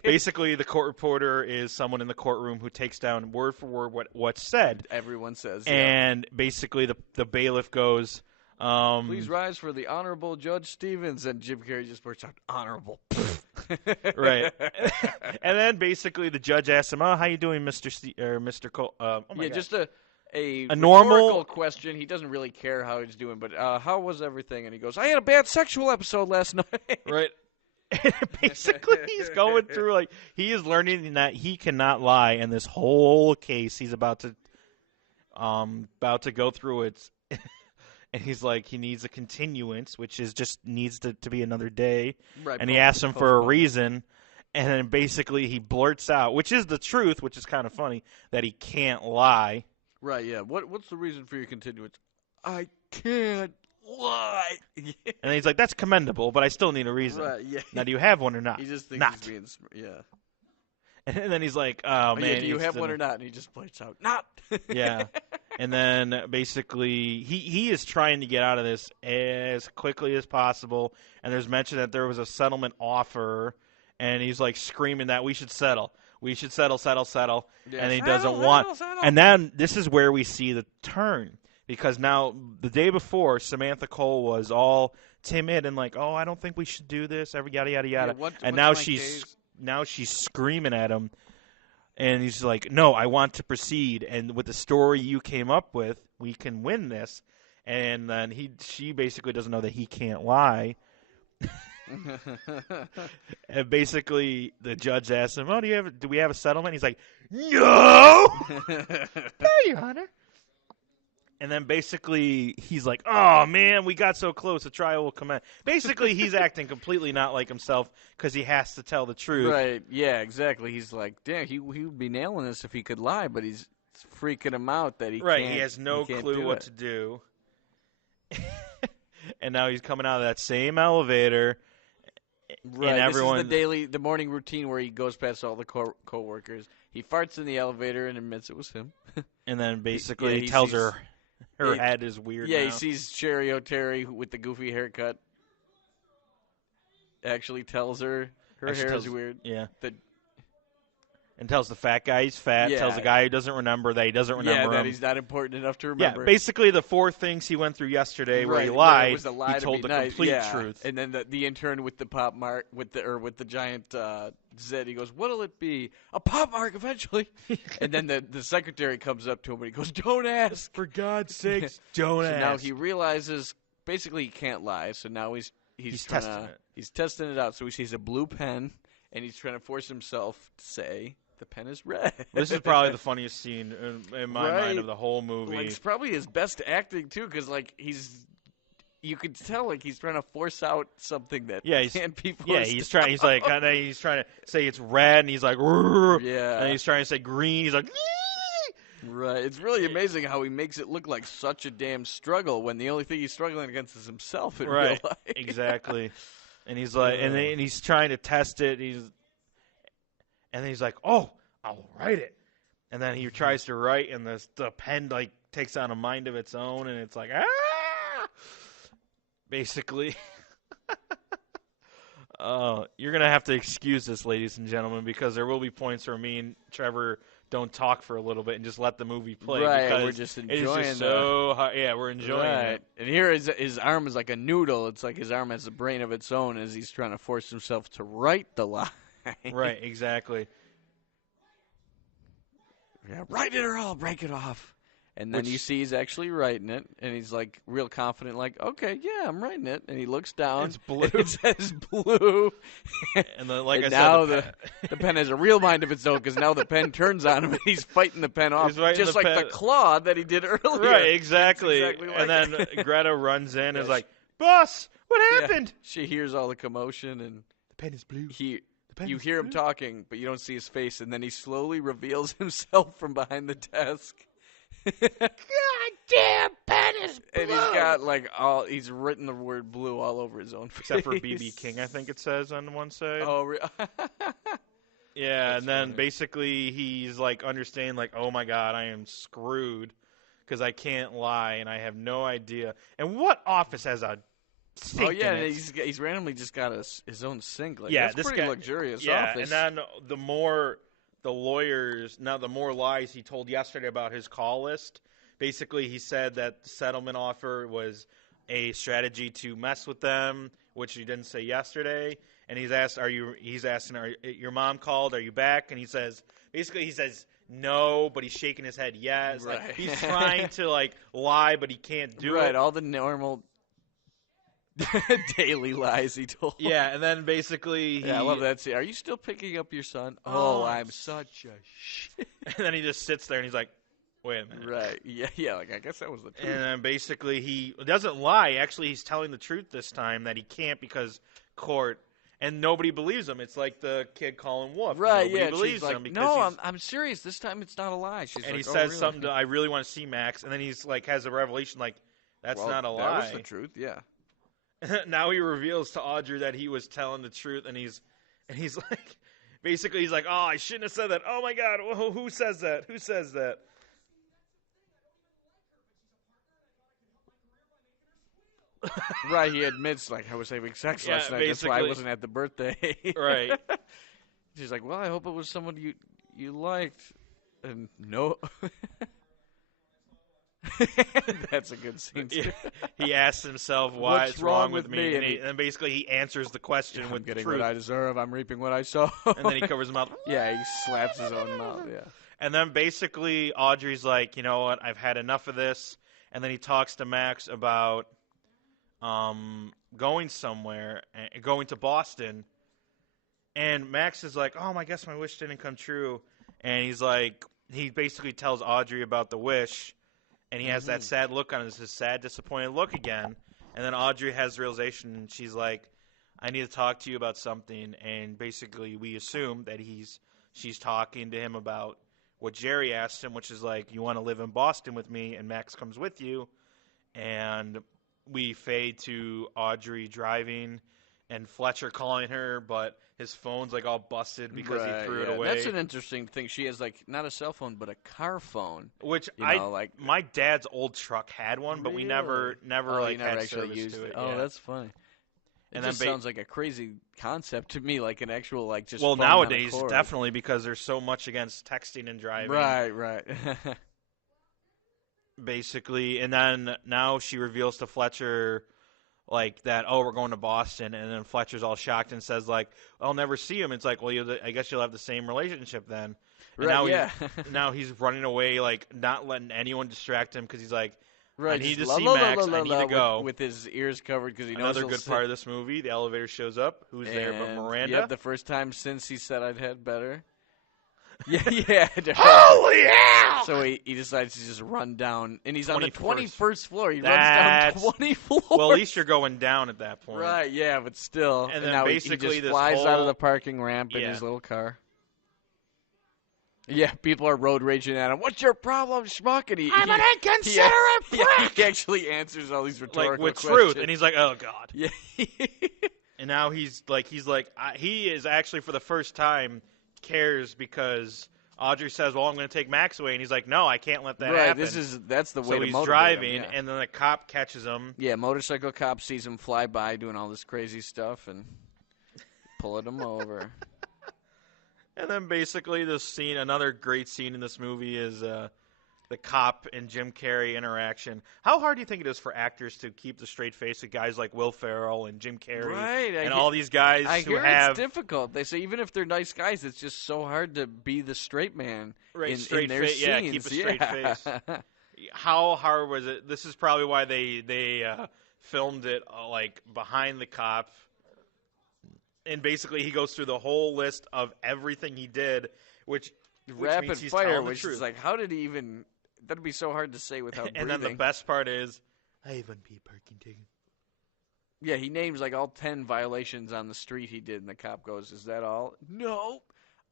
basically the court reporter is someone in the courtroom who takes down word for word what's said. Everyone says. And basically the bailiff goes, Please rise for the Honorable Judge Stevens. And Jim Carrey just bursts out, honorable. Right. And then basically the judge asks him, "Oh, how you doing, Mr. Cole?" Oh my God. Just a normal question. He doesn't really care how he's doing, but how was everything? And he goes, I had a bad sexual episode last night. Right. Basically, he's going through, he is learning that he cannot lie, and this whole case he's about to go through it. And he's like, he needs a continuance, which is just needs to be another day. Right, and he asks him for a reason, and then basically he blurts out, which is the truth, which is kind of funny, that he can't lie. Right, yeah. What's the reason for your continuance? I can't lie. And he's like, that's commendable, but I still need a reason. Right, yeah. Now, do you have one or not? He just thinks he's being yeah. And then he's like, oh, man. Yeah, do you have one or not? And he just blurts out, not. Yeah. And then basically he is trying to get out of this as quickly as possible. And there's mention that there was a settlement offer, and he's like screaming that we should settle. We should settle. Yeah, and he doesn't want. Settle. And then this is where we see the turn. Because now, the day before, Samantha Cole was all timid and like, oh, I don't think we should do this, yada, yada, yada. Yeah, and now she's screaming at him. And he's like, no, I want to proceed. And with the story you came up with, we can win this. And then she basically doesn't know that he can't lie. And basically, the judge asks him, "Oh, do we have a settlement?" He's like, "No, no, Your Honor." And then basically, he's like, "Oh man, we got so close. The trial will commence." Basically, he's acting completely not like himself because he has to tell the truth. Right? Yeah, exactly. He's like, "Damn, he would be nailing this if he could lie," but it's freaking him out that he right. Can't, he has no clue what to do. And now he's coming out of that same elevator. Right, and everyone, this is the morning routine where he goes past all the co-workers. He farts in the elevator and admits it was him. And then basically he tells her head is weird. Yeah, now. He sees Sherry O'Terry with the goofy haircut. Actually tells her hair is weird. Yeah. And tells the fat guy he's fat. Yeah. Tells the guy who doesn't remember that he doesn't remember that him. He's not important enough to remember. Yeah, basically the four things he went through yesterday where he lied, he told the complete truth. And then the intern with the pop mark with the giant Z, he goes, "What'll it be? A pop mark eventually." And then the secretary comes up to him and he goes, "Don't ask, for God's sakes, don't ask." Now he realizes basically he can't lie, so now he's testing it. He's testing it out. So he sees a blue pen and he's trying to force himself to say the pen is red. This is probably the funniest scene in my mind of the whole movie. It's probably his best acting too, because you could tell he's trying to force out something that can't be forced. Yeah, he's trying. He's like he's trying to say it's red, and he's like, yeah, and he's trying to say green. He's like, right. It's really amazing how he makes it look like such a damn struggle when the only thing he's struggling against is himself in real life. Exactly. And he's like, and he's trying to test it. And then he's like, "Oh, I'll write it." And then he tries to write, and the pen takes on a mind of its own, and it's like, ah! Basically. You're gonna have to excuse this, ladies and gentlemen, because there will be points where me and Trevor don't talk for a little bit and just let the movie play. Right, because we're just enjoying it. It's just so hard. Yeah, we're enjoying it. And here his arm is like a noodle. It's like his arm has a brain of its own as he's trying to force himself to write the lie. Right, exactly. Yeah, write it or I'll break it off. And then you see he's actually writing it, and he's like real confident, like, "Okay, yeah, I'm writing it." And he looks down. It's blue. It says blue. And I now said, the pen has a real mind of its own, because now the pen turns on him and he's fighting the pen off, just like the claw that he did earlier. Right, exactly. And then Greta runs in and is like, "Boss, what happened?" Yeah. She hears all the commotion, and the pen is blue. You hear him talking, but you don't see his face, and then he slowly reveals himself from behind the desk. God damn, pen is blue! And he's got he's written the word blue all over his own face. Except for B.B. King, I think it says on one side. Oh, yeah, That's and then funny. basically he's understanding, oh my God, I am screwed because I can't lie and I have no idea. And what office has a sink in and it? he's randomly just got his own sink. That's this pretty luxurious office. Yeah, and then the more lies he told yesterday about his call list. Basically, he said that the settlement offer was a strategy to mess with them, which he didn't say yesterday. And he's asking, your mom called? Are you back? And he says no, but he's shaking his head yes. Right. Like, he's trying to lie, but he can't do it. Right, all the normal daily lies he told. Yeah, and then basically I love that scene. Are you still picking up your son? Oh, I'm such a shit. And then he just sits there and he's like, wait a minute. Right. Yeah, I guess that was the truth. And then basically he doesn't lie. Actually, he's telling the truth this time that he can't because court. And nobody believes him. It's like the kid calling Wolf. Right, nobody believes she's like, him because no, I'm serious. This time it's not a lie. She's and like, he says really? something to, I really want to see Max. And then he's like, has a revelation like, that's not a lie. That was the truth, yeah. Now he reveals to Audrey that he was telling the truth. And he's like, basically he's like, oh, I shouldn't have said that. Oh, my God. Who says that? Who says that? Right, he admits, like, I was having sex last night. That's why I wasn't at the birthday. Right. She's like, well, I hope it was someone you liked. And no. That's a good scene, too. He asks himself why it's wrong with me. And then basically he answers the question with getting truth. what I deserve. I'm reaping what I sow. And then he covers his mouth. Yeah, he slaps his own mouth, yeah. And then basically Audrey's like, you know what, I've had enough of this. And then he talks to Max about going somewhere, going to Boston, and Max is like, I guess my wish didn't come true, and he's like, he basically tells Audrey about the wish, and he has that sad look on his sad, disappointed look again, and then Audrey has the realization, and she's like, I need to talk to you about something, and basically we assume that she's talking to him about what Jerry asked him, which is like, you want to live in Boston with me, and Max comes with you, and we fade to Audrey driving and Fletcher calling her, but his phone's like all busted because he threw it away. That's an interesting thing. She has like not a cell phone, but a car phone. Which my dad's old truck had one, but we never had actually used to it. Oh, that's funny. And that sounds like a crazy concept to me, like an actual like just. Well, phone nowadays on a cord. definitely because there's so much against texting and driving. Right. Basically, and then now she reveals to Fletcher like that, we're going to Boston, and then Fletcher's all shocked and says like, I'll never see him. It's like, well, I guess you'll have the same relationship then. And now he's running away, like not letting anyone distract him because he's like, I need to see Max. I need to go. With his ears covered because he knows. Another good part of this movie, the elevator shows up. Who's there but Miranda? Yeah, the first time since he said I'd had better. Yeah. Holy hell! So he decides to just run down, and he's on the 21st 21st floor. He runs down 20 floors. Well, at least you're going down at that point. Right, yeah, but still. And then now basically he this just flies whole... out of the parking ramp in his little car. Yeah, people are road raging at him. What's your problem, schmuck? And I'm an inconsiderate prick! He actually answers all these rhetorical with questions. truth, and he's like, oh, God. Yeah. And now he is actually for the first time cares because Audrey says, well, I'm going to take Max away. And he's like, no, I can't let that happen. That's the way to motivate him. So he's driving, and then the cop catches him. Yeah, motorcycle cop sees him fly by doing all this crazy stuff and pulling him over. And then basically this scene, another great scene in this movie is the cop and Jim Carrey interaction. How hard do you think it is for actors to keep the straight face of guys like Will Ferrell and Jim Carrey and all these guys who have... it's difficult. They say even if they're nice guys, it's just so hard to be the straight man in their scenes. Yeah, keep a straight face. How hard was it? This is probably why they filmed it like behind the cop. And basically he goes through the whole list of everything he did, which rapid fire, which is like, how did he even... That'd be so hard to say without breathing. And then the best part is, I have unpaid parking ticket. Yeah, he names like all 10 violations on the street he did, and the cop goes, is that all? No.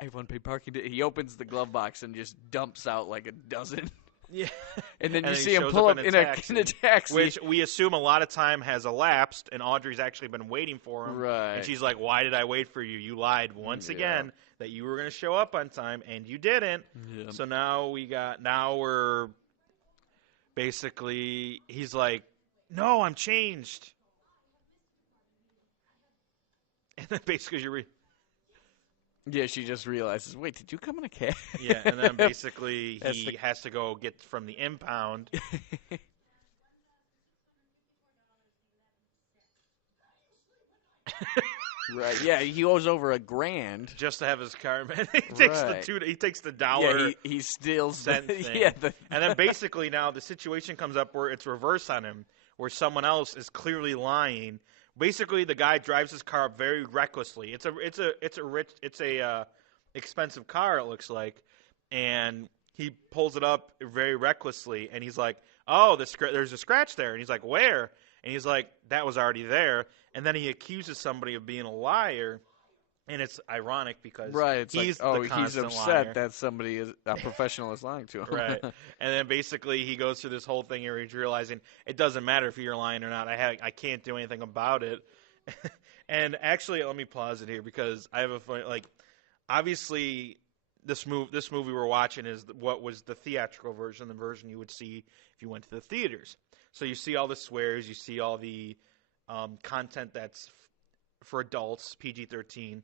I have unpaid parking ticket. He opens the glove box and just dumps out like a dozen. Yeah. And then you see him pull up in a taxi. Which we assume a lot of time has elapsed, and Audrey's actually been waiting for him. Right. And she's like, why did I wait for you? You lied once again that you were going to show up on time, and you didn't. Yeah. So now we're basically, he's like, no, I'm changed. And then basically yeah, she just realizes, wait, did you come in a cab? Yeah, and then basically he has to go get from the impound. Right. Yeah, he owes over $1,000 just to have his car. Man, Right. He takes the dollar. Yeah, he steals cent thing. Yeah, and then basically now the situation comes up where it's reverse on him, where someone else is clearly lying. Basically, the guy drives his car up very recklessly. It's a expensive car, it looks like, and he pulls it up very recklessly, and he's like, "Oh, there's a scratch there," and he's like, "Where?" And he's like, "That was already there." And then he accuses somebody of being a liar, and it's ironic because he's he's upset liar. that a professional is lying to him. Right. And then basically he goes through this whole thing where he's realizing it doesn't matter if you're lying or not. I can't do anything about it. And actually, let me pause it here because I have a funny, obviously this movie we're watching is what was the theatrical version, the version you would see if you went to the theaters. So you see all the swears, you see all the content that's for adults, PG-13.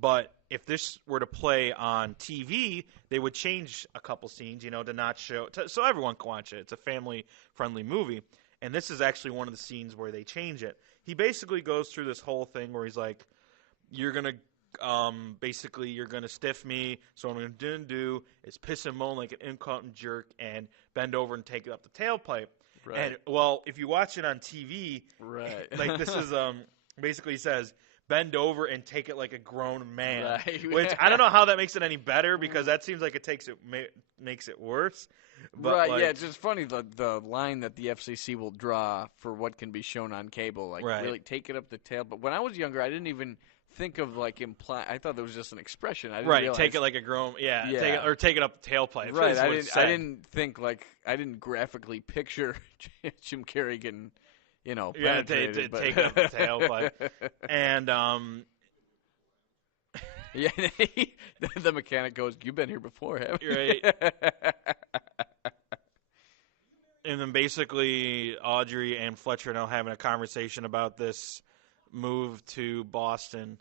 But if this were to play on TV, they would change a couple scenes, to not show, so everyone can watch it. It's a family-friendly movie. And this is actually one of the scenes where they change it. He basically goes through this whole thing where he's like, you're going to stiff me, so what I'm going to do is piss and moan like an incompetent jerk and bend over and take up the tailpipe. Right. And, well, if you watch it on TV, right. This is basically he says, bend over and take it like a grown man. Right. Which I don't know how that makes it any better because that seems like it makes it worse. But right, yeah, it's just funny the line that the FCC will draw for what can be shown on cable. Really take it up the tail. But when I was younger, I didn't even think of imply. I thought that was just an expression. I didn't realize, take it like a grown, take it up the tailpipe. Right, I didn't think I didn't graphically picture Jim Carrey getting, penetrated, take it up the tailpipe, and yeah, the mechanic goes, "You've been here before, haven't you?" Right. And then basically Audrey and Fletcher are now having a conversation about this move to Boston,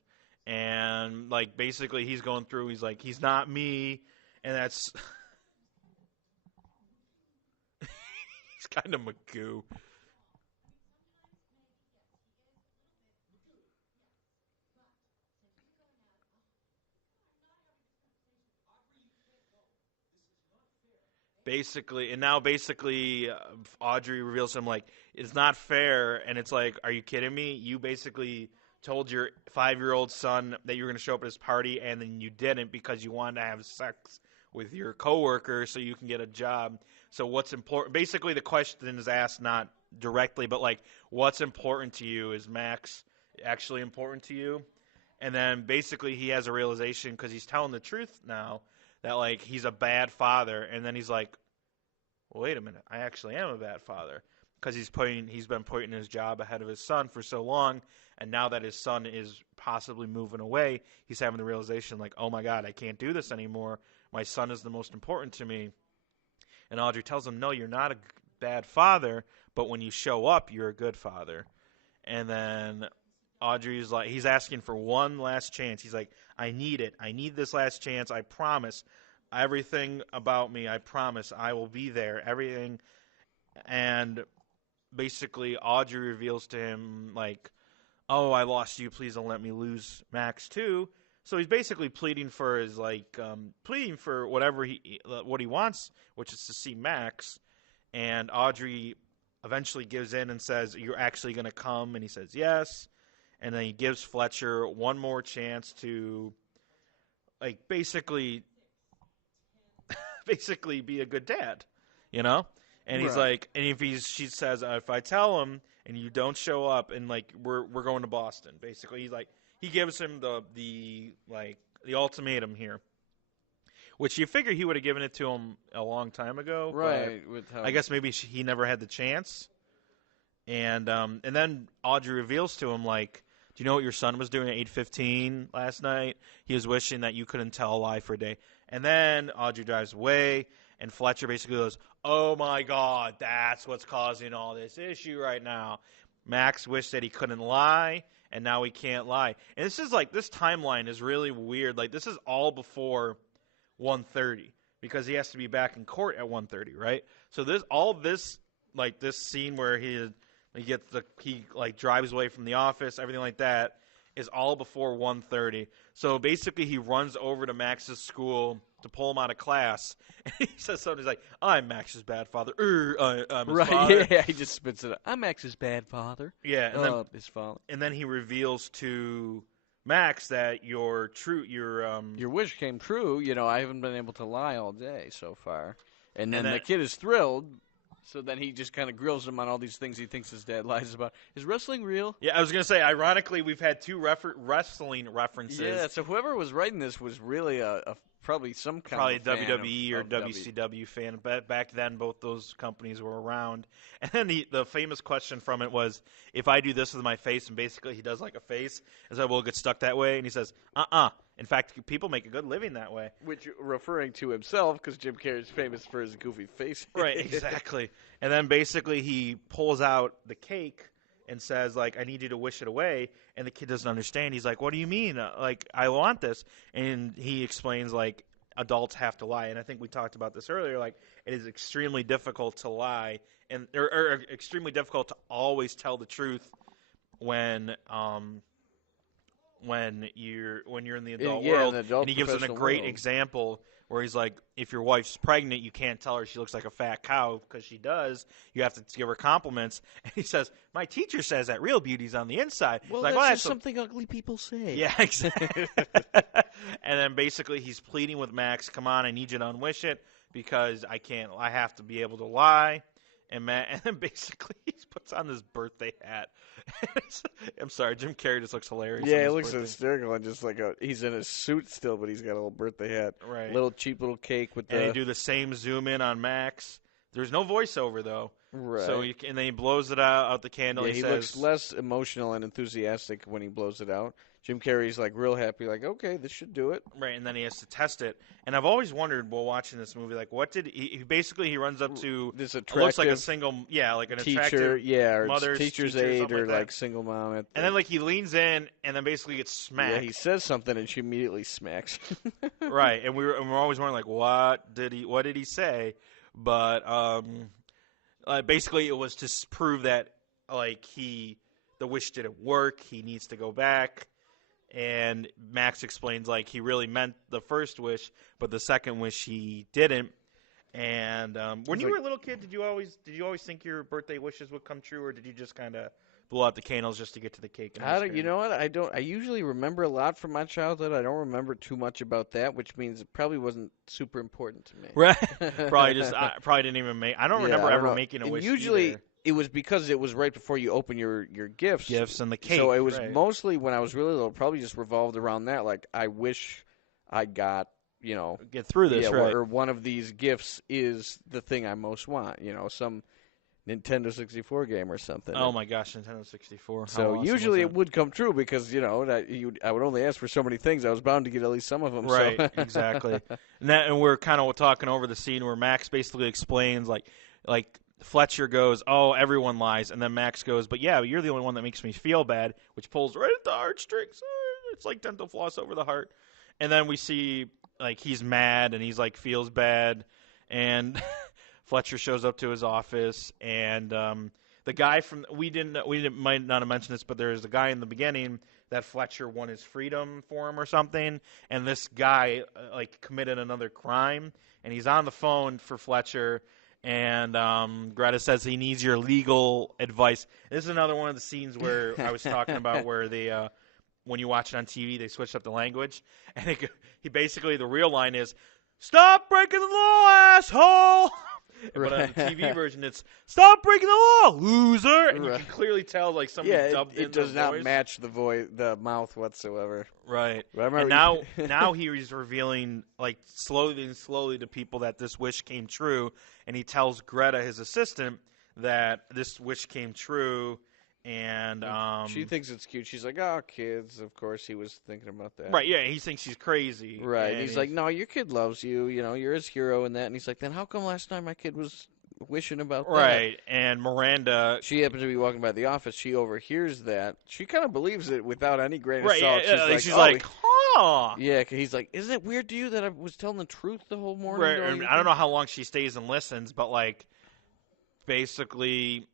and basically he's going through. He's like, he's not me, and that's he's kind of Magoo. Basically, Audrey reveals to him, it's not fair, and it's like, are you kidding me? You basically told your 5-year-old son that you were going to show up at his party, and then you didn't because you wanted to have sex with your coworker so you can get a job. So what's important? Basically, the question is asked not directly, but what's important to you? Is Max actually important to you? And then basically he has a realization because he's telling the truth now, that he's a bad father, and then he's like, well, wait a minute, I actually am a bad father because he's been putting his job ahead of his son for so long, and now that his son is possibly moving away, he's having the realization oh my God, I can't do this anymore. My son is the most important to me. And Audrey tells him, no, you're not a bad father, but when you show up, you're a good father. And then Audrey's he's asking for one last chance. He's like, I need it. I need this last chance. I promise. Everything about me, I promise. I will be there. Everything. And basically, Audrey reveals to him, oh, I lost you. Please don't let me lose Max, too. So he's basically pleading for his, pleading for what he wants, which is to see Max. And Audrey eventually gives in and says, you're actually going to come? And he says, yes. And then he gives Fletcher one more chance to, basically be a good dad, And he's right. And if she says, if I tell him and you don't show up, and we're going to Boston. Basically, he's he gives him the ultimatum here, which you figure he would have given it to him a long time ago, right? I guess maybe he never had the chance. And then Audrey reveals to him do you know what your son was doing at 8:15 last night? He was wishing that you couldn't tell a lie for a day. And then Audrey drives away, and Fletcher basically goes, oh, my God, that's what's causing all this issue right now. Max wished that he couldn't lie, and now he can't lie. And this is this timeline is really weird. This is all before 1:30 because he has to be back in court at 1:30, right? So this scene where he drives away from the office, everything like that, is all before 1:30. So basically, he runs over to Max's school to pull him out of class, and he says something. He's like, "I'm Max's bad father. I'm his father." Yeah, he just spits it out. I'm Max's bad father. Yeah, and then his father. And then he reveals to Max that your wish came true. I haven't been able to lie all day so far. And then the kid is thrilled. So then he just kind of grills him on all these things he thinks his dad lies about. Is wrestling real? Yeah, I was going to say, ironically, we've had two wrestling references. Yeah, so whoever was writing this was really probably some kind of WWE or WCW fan. Back then, both those companies were around. And then the famous question from it was, if I do this with my face, and basically he does like a face, and so will it get stuck that way? And he says, In fact, people make a good living that way. Which, referring to himself, because Jim Carrey's famous for his goofy face. Right, exactly. And then basically he pulls out the cake and says, like, I need you to wish it away. And the kid doesn't understand. He's like, what do you mean? Like, I want this. And he explains, like, adults have to lie. And I think we talked about this earlier. Like, it is extremely difficult to lie, or extremely difficult to always tell the truth when you're in the adult world. And he gives it a great example where he's like, if your wife's pregnant, you can't tell her she looks like a fat cow because she does. You have to give her compliments. And he says, my teacher says that real beauty's on the inside. Well, like, that's just something ugly people say. Yeah, exactly. And then basically he's pleading with Max, come on, I need you to unwish it because I have to be able to lie. And then basically he puts on this birthday hat. I'm sorry, Jim Carrey just looks hilarious. Yeah, he looks hysterical and just like he's in a suit still, but he's got a little birthday hat. Right. Little cheap little cake with and they do the same zoom in on Max. There's no voiceover though. Right. So and then he blows it out the candle. Yeah, he looks less emotional and enthusiastic when he blows it out. Jim Carrey's like real happy, like, okay, this should do it. Right, and then he has to test it. And I've always wondered while watching this movie, like, what did he basically he runs up to this attractive looks like a single, like an teacher, attractive or teacher's aide, or like single mom. And then like he leans in and then basically gets smacked. Yeah, he says something and she immediately smacks. Right, and we're always wondering like, what did he say? But basically it was to prove that like the wish didn't work. He needs to go back. And Max explains like he really meant the first wish, but the second wish he didn't. And when you were a little kid, did you always think your birthday wishes would come true, or did you just kind of blow out the candles just to get to the cake? You know what? I don't. I usually remember a lot from my childhood. I don't remember too much about that, which means it probably wasn't super important to me. Right? Probably didn't even make. I don't remember ever making a wish. Usually. Either. It was because it was right before you open your gifts. Gifts and the cake. So it was mostly when I was really little, probably just revolved around that. Like, I wish I got, get through this, right? Or one of these gifts is the thing I most want, some Nintendo 64 game or something. Oh, my gosh, Nintendo 64. So awesome usually it would come true because, I would only ask for so many things. I was bound to get at least some of them. Right, so. Exactly. And we're kind of talking over the scene where Max basically explains, like Fletcher goes, oh, everyone lies. And then Max goes, but yeah, you're the only one that makes me feel bad, which pulls right at the heartstrings. It's like dental floss over the heart. And then we see, like, he's mad and he's, like, feels bad. And Fletcher shows up to his office. And the guy from, we might not have mentioned this, but there's a guy in the beginning that Fletcher won his freedom for him or something. And this guy, committed another crime. And he's on the phone for Fletcher. And Greta says he needs your legal advice. This is another one of the scenes where I was talking about where they, when you watch it on TV, they switch up the language. And he basically, the real line is, stop breaking the law, asshole! But on the TV version, it's, stop breaking the law, loser! And you can clearly tell, like, somebody dubbed in the voice. It does not match the mouth whatsoever. Right. And now he's revealing, like, slowly to people that this wish came true. And he tells Greta, his assistant, that this wish came true. And she thinks it's cute. She's like, oh, kids. Of course, he was thinking about that. Right, yeah. He thinks she's crazy. Right. And he's like, no, your kid loves you. You're his hero and that. And he's like, then how come last night my kid was wishing about that? Right. And Miranda. She happens to be walking by the office. She overhears that. She kind of believes it without any grain of salt. Yeah, she's like, huh. Yeah, he's like, isn't it weird to you that I was telling the truth the whole morning? Right. I don't know how long she stays and listens, but, like, basically.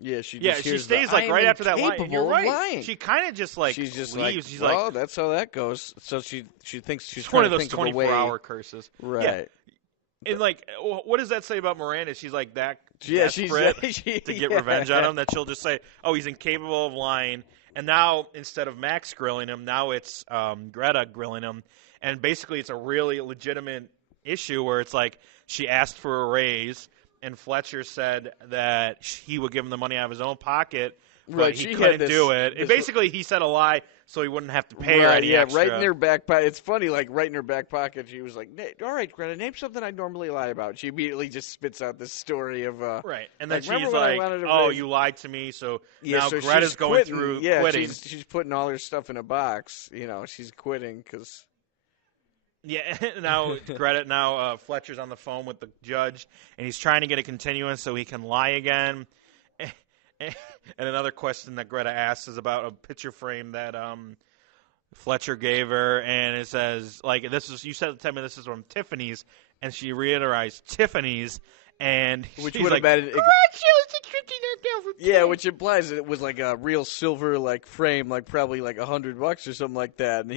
Yeah, she stays like right after that line. And you're right. Lying. She kind of just like she's just leaves. Like, she's well, like, that's how that goes. So she thinks she's it's trying one of to those think 24-hour curses. Right. Yeah. And like, what does that say about Miranda? She's like that she's desperate to get revenge on him that she'll just say, "Oh, he's incapable of lying." And now instead of Max grilling him, now it's Greta grilling him. And basically, it's a really legitimate issue where it's like she asked for a raise, and Fletcher said that he would give him the money out of his own pocket, but he couldn't do it. And basically, he said a lie so he wouldn't have to pay her any extra. Right in her back pocket. It's funny, like right in her back pocket, she was like, "All right, Greta, name something I normally lie about." She immediately just spits out this story of right, and then like, she's like, "Oh, you lied to me." So now so Greta's going through quitting. She's putting all her stuff in a box. She's quitting because. Yeah, now Fletcher's on the phone with the judge, and he's trying to get a continuance so he can lie again. And another question that Greta asks is about a picture frame that Fletcher gave her, and it says, like, "This is, you said tell me this is from Tiffany's," and she reiterates Tiffany's, and which she's would like, have been which implies that it was like a real silver like frame, like probably like $100 or something like that, and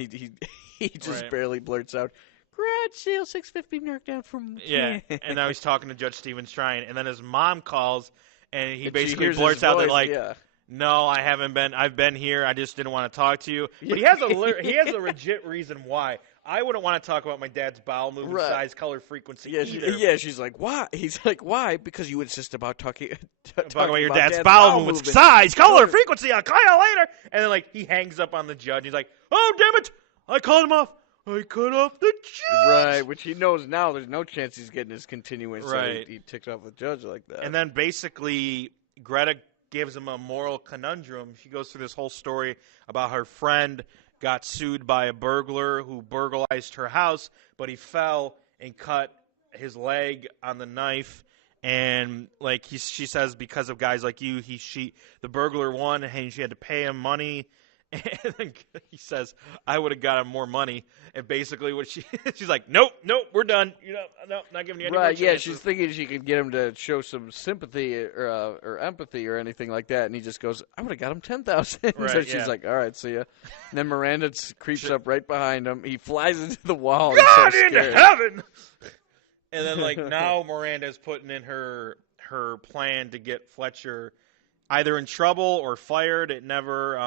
he just barely blurts out, "Garage sale, $650 knocked down from." Yeah, and now he's talking to Judge Stephen Strine, and then his mom calls, and he basically blurts out that like, "No, I haven't been. I've been here. I just didn't want to talk to you." But he has a legit reason why. I wouldn't want to talk about my dad's bowel movement, size, color, frequency. Yeah, she's like, "Why?" He's like, "Why?" Because you insist about talking about your dad's bowel movement, size, color, frequency. I'll call you later. And then like he hangs up on the judge. He's like, "Oh, damn it! I called him off. I cut off the judge." Right, which he knows now there's no chance he's getting his continuance. Right. So he ticked off the judge like that. And then basically Greta gives him a moral conundrum. She goes through this whole story about her friend got sued by a burglar who burglarized her house, but he fell and cut his leg on the knife. And like she says, because of guys like you, the burglar won, and she had to pay him money. And then he says, "I would have got him more money." And basically, what she's like, "Nope, we're done. No, not giving you any more chances." Yeah, she's thinking she could get him to show some sympathy or empathy or anything like that, and he just goes, "I would have got him $10,000." Right, so she's like, "All right, see ya." And then Miranda creeps up right behind him. He flies into the wall. God He's so into scared. heaven! And then like now Miranda's putting in her plan to get Fletcher either in trouble or fired. It never.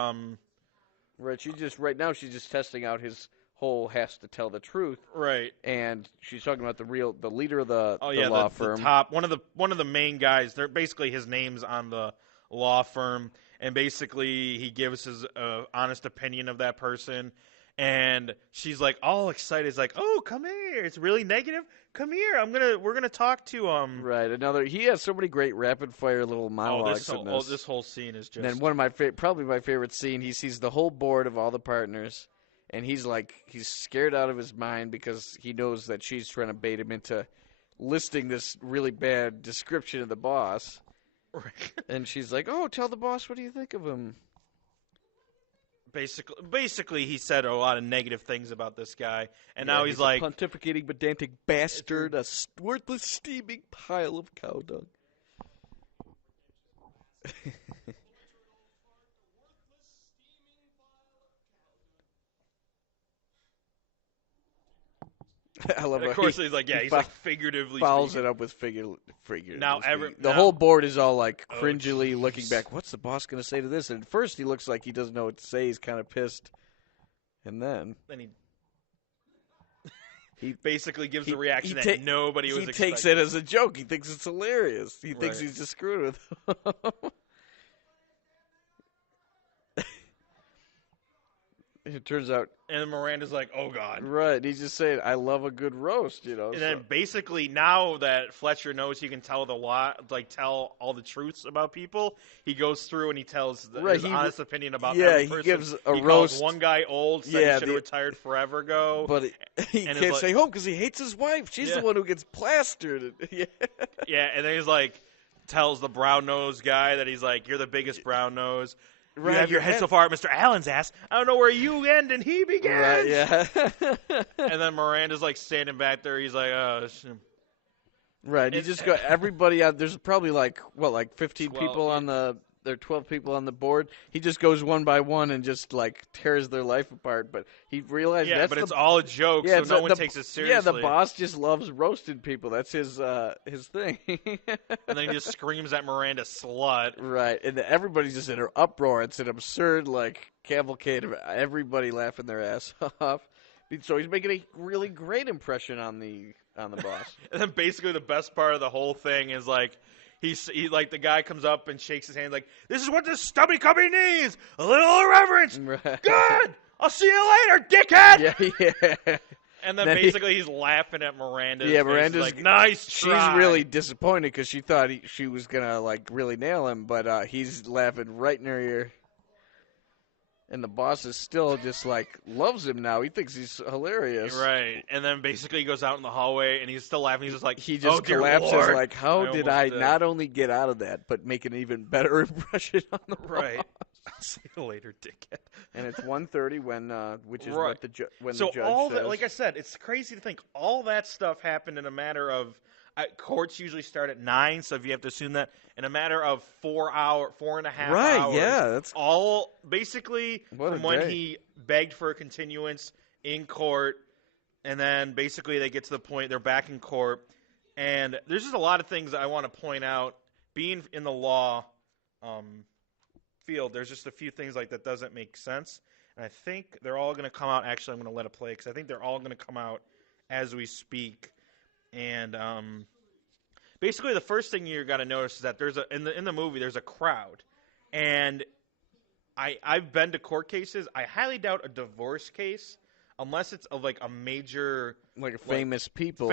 Right, right now she's just testing out his whole has to tell the truth. Right, and she's talking about the leader of the law firm, the top one of the main guys. They're basically his name's on the law firm, and basically he gives his honest opinion of that person. And she's like all excited. It's like, "Oh, come here! It's really negative. Come here. We're gonna talk to him." Right. He has so many great rapid fire little monologues. This whole scene is just. And then one of my probably my favorite scene. He sees the whole board of all the partners, and he's scared out of his mind because he knows that she's trying to bait him into listing this really bad description of the boss. Right. And she's like, "Oh, tell the boss what do you think of him." Basically, he said a lot of negative things about this guy, and now he's like a pontificating, pedantic bastard, a worthless, steaming pile of cow dung. I love it. Of course, he's like, he's like figuratively follows speaking. it up with figuratively. Now, the whole board is all like cringily looking back. What's the boss going to say to this? And at first, he looks like he doesn't know what to say. He's kind of pissed, and then he basically gives the reaction that nobody was expecting. He takes it as a joke. He thinks it's hilarious. He thinks he's just screwing with him. It turns out. And then Miranda's like, "Oh, God." Right. He's just saying, "I love a good roast," And then basically, now that Fletcher knows he can tell tell all the truths about people, he goes through and he tells his honest opinion about every person. He gives a roast. Calls one guy old, said he should have retired forever ago. But he can't stay home because he hates his wife. She's the one who gets plastered. Yeah, and then he's like, tells the brown nose guy that he's like, "You're the biggest brown nose. Right, you have your head so far at Mr. Allen's ass. I don't know where you end and he begins." Right, yeah. And then Miranda's like standing back there. He's like, "Oh." Right. You just got everybody out. There's probably like 15 people on the there are 12 people on the board. He just goes one by one and just like tears their life apart. But he realized it's all a joke, so no one takes it seriously. Yeah, the boss just loves roasting people. That's his thing. And then he just screams at Miranda, "Slut!" Right, and everybody's just in an uproar. It's an absurd like cavalcade of everybody laughing their ass off. So he's making a really great impression on the boss. And then basically the best part of the whole thing is like he like the guy comes up and shakes his hand like, "This is what this stubby cubby needs. A little irreverence. Right. Good. I'll see you later, dickhead." Yeah. And then basically he's laughing at Miranda. Yeah, Miranda's like, "Nice try." She's really disappointed because she thought she was gonna like really nail him, but he's laughing right in her ear. And the boss is still just like loves him now. He thinks he's hilarious. Right. And then basically he goes out in the hallway and he's still laughing. He's just like, he just collapses Lord. like, how did I not only get out of that, but make an even better impression on the boss? Right. I'll see you later, dickhead. And it's 1:30 when, which is right. what the when so the judge all says. that, like I said, it's crazy to think all that stuff happened in a matter of. Courts usually start at 9, so if you have to assume that in a matter of 4 and a half right, hours. Yeah, that's all basically from when day. he begged for a continuance in court, and then basically they get to the point they're back in court, and there's just a lot of things I want to point out. Being in the law field, there's just a few things like that doesn't make sense, and I think they're all going to come out. Actually, I'm going to let it play because I think they're all going to come out as we speak. And basically, the first thing you're gonna notice is that there's in the movie there's a crowd, and I've been to court cases. I highly doubt a divorce case unless it's of like a major famous person.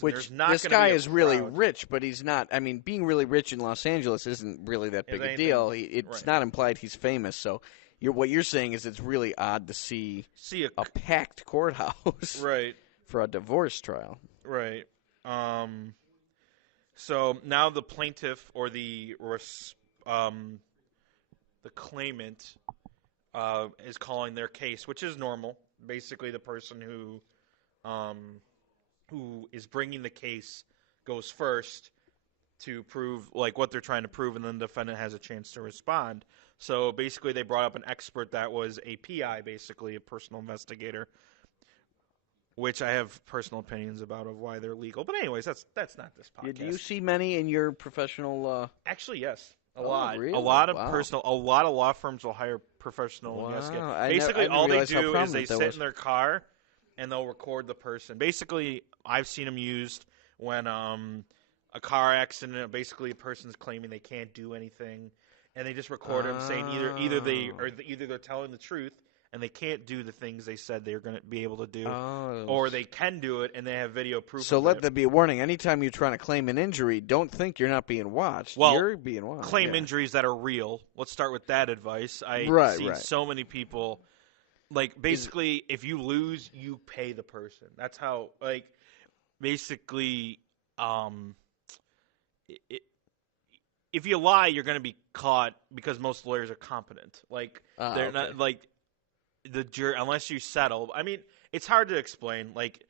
Which there's not this gonna guy be a is crowd. really rich, but he's not. I mean, being really rich in Los Angeles isn't really that big a deal. It's right. not implied he's famous. So what you're saying is it's really odd to see a packed courthouse right for a divorce trial. Right. So now the plaintiff or the claimant is calling their case, which is normal. Basically, the person who is bringing the case goes first to prove like what they're trying to prove, and then the defendant has a chance to respond. So basically, they brought up an expert that was a PI, basically a personal investigator. Which I have personal opinions about of why they're legal, but anyways, that's not this podcast. Do you see many in your professional? Actually, yes, a lot. Really? A lot of a lot of law firms will hire professional investigators. Basically, all they do is they sit in their car and they'll record the person. Basically, I've seen them used when a car accident. Basically, a person's claiming they can't do anything, and they just record them saying either they're telling the truth. And they can't do the things they said they were going to be able to do, or they can do it and they have video proof. So let there be a warning: anytime you're trying to claim an injury, don't think you're not being watched. Well, you're being watched. Claim injuries that are real. Let's start with that advice. I've seen so many people, like basically, if you lose, you pay the person. That's how, like, basically, if you lie, you're going to be caught because most lawyers are competent. Like they're not like. The jury, unless you settle. I mean, it's hard to explain. Like,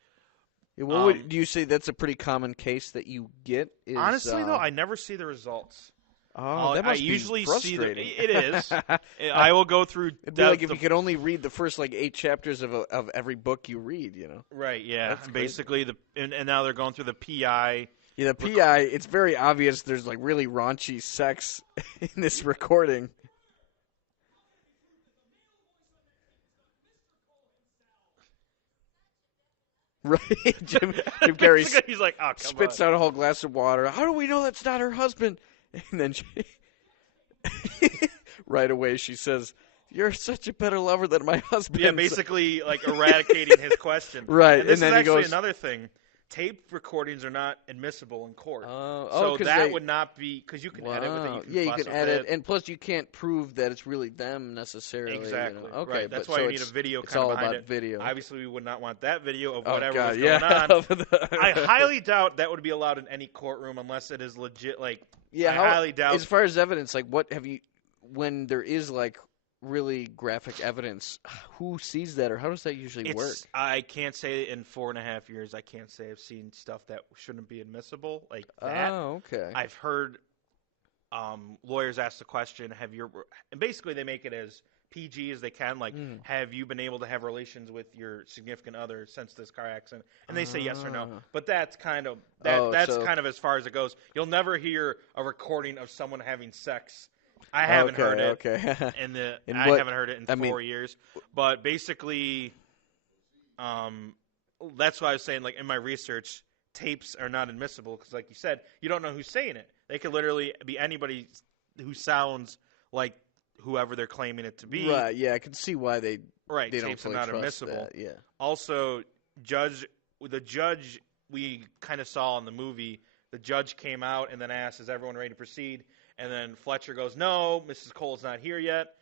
do you say that's a pretty common case that you get? Honestly, though, I never see the results. Oh, that must be usually frustrating. It is. I will go through. It'd be like if you could only read the first 8 chapters of every book you read. Right. Yeah. That's basically and now they're going through the PI. Yeah, the PI. It's very obvious. There's really raunchy sex in this recording. Right, Jim Carrey he's like, oh, spits out a whole glass of water. How do we know that's not her husband? And then right away she says, "You're such a better lover than my husband." Yeah, basically eradicating his question. Right, and this then is he goes, another thing. Tape recordings are not admissible in court. So that would not be because you can edit with it. You can edit, and plus you can't prove that it's really them necessarily. Exactly. Okay, right. That's why you need a video. It's all behind about it. video. Obviously, we would not want that video of whatever was going on. I highly doubt that would be allowed in any courtroom unless it is legit. I highly doubt. As far as evidence, what have you? When there is really graphic evidence, who sees that, or how does that usually work? I can't say in 4.5 years. I can't say I've seen stuff that shouldn't be admissible like that. Oh, okay. I've heard lawyers ask the question, and basically they make it as PG as they can, like, have you been able to have relations with your significant other since this car accident? And they say yes or no. But that's kind of kind of as far as it goes. You'll never hear a recording of someone having sex. I haven't heard it. Okay. I haven't heard it in 4 years. But basically, that's why I was saying, like, in my research, tapes are not admissible because, like you said, you don't know who's saying it. They could literally be anybody who sounds like whoever they're claiming it to be. Right, yeah, I can see why they don't tapes are not admissible. That, yeah. Also, the judge we kind of saw in the movie, the judge came out and then asked, is everyone ready to proceed? And then Fletcher goes, no, Mrs. Cole's not here yet.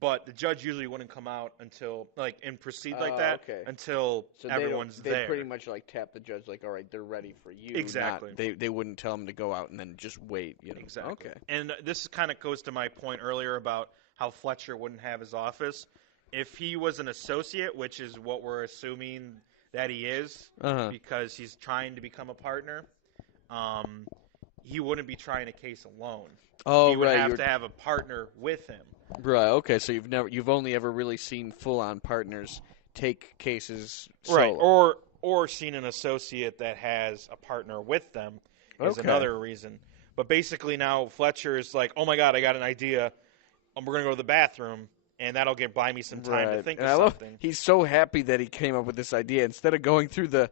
But the judge usually wouldn't come out until, like, and proceed like that until everyone's there. They pretty much, like, tap the judge, like, all right, they're ready for you. Exactly. They wouldn't tell him to go out and then just wait. You know? Exactly. Okay. And this kind of goes to my point earlier about how Fletcher wouldn't have his office. If he was an associate, which is what we're assuming that he is, because he's trying to become a partner, he wouldn't be trying a case alone. Oh, he would have to have a partner with him. Right. Okay. So you've only ever really seen full-on partners take cases solo. Right. Or seen an associate that has a partner with them is another reason. But basically now Fletcher is like, oh my God, I got an idea. We're gonna go to the bathroom, and that'll buy me some time to think of something. He's so happy that he came up with this idea. Instead of going through the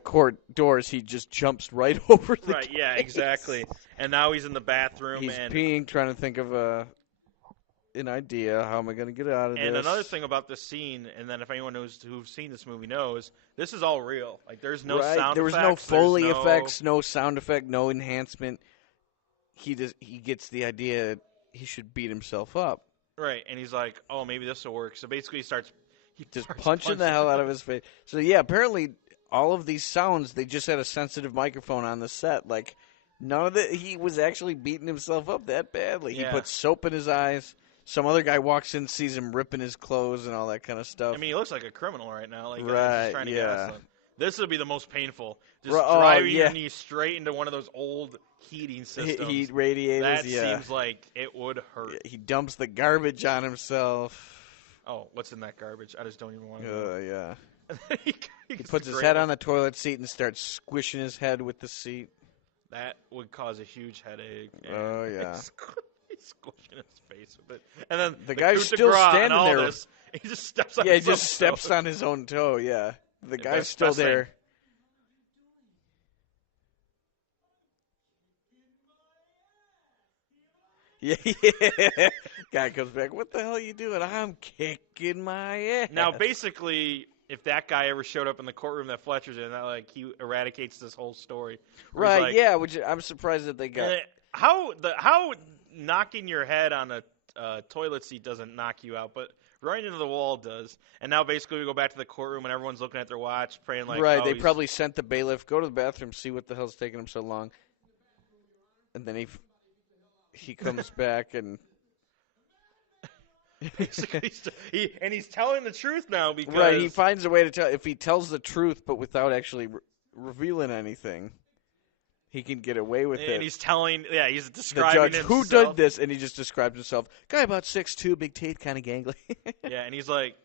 court doors, he just jumps right over the case. Yeah, exactly. And now he's in the bathroom. He's peeing, trying to think of an idea. How am I going to get out of this? And another thing about this scene, and then if anyone who's seen this movie knows, this is all real. Like, there's no sound effects. There was no Foley effects, no sound effect, no enhancement. He gets the idea that he should beat himself up. Right, and he's like, oh, maybe this will work. So basically he starts punching the hell out of his face. So, yeah, apparently all of these sounds, they just had a sensitive microphone on the set. Like, none of it, he was actually beating himself up that badly. Yeah. He put soap in his eyes. Some other guy walks in, sees him ripping his clothes and all that kind of stuff. I mean, he looks like a criminal right now. Like, right, he's trying to get us. This would be the most painful. Just driving your knee straight into one of those old heating systems. Heat radiators, that seems like it would hurt. Yeah, he dumps the garbage on himself. Oh, what's in that garbage? I just don't even want to know. Yeah. he puts his head on the toilet seat and starts squishing his head with the seat. That would cause a huge headache. Oh, yeah. He's squishing his face with it. And then the guy's still standing there. This, he just steps on his own toe. Yeah, he just steps on his own toe, yeah. The guy's still there. Yeah. Guy comes back, what the hell are you doing? I'm kicking my ass. Now, basically, if that guy ever showed up in the courtroom that Fletcher's in, that, like, he eradicates this whole story. Right, like, yeah, which I'm surprised that they got. How knocking your head on a toilet seat doesn't knock you out, but running into the wall does. And now basically we go back to the courtroom and everyone's looking at their watch, praying like, right, they probably sent the bailiff, go to the bathroom, see what the hell's taking him so long. And then he comes back and he's telling the truth now because right, he finds a way to tell. If he tells the truth but without actually revealing anything, he can get away with it. And he's he's describing the judge himself. Who did this, and he just describes himself. Guy about 6'2", big teeth, kind of gangly. Yeah, and he's like,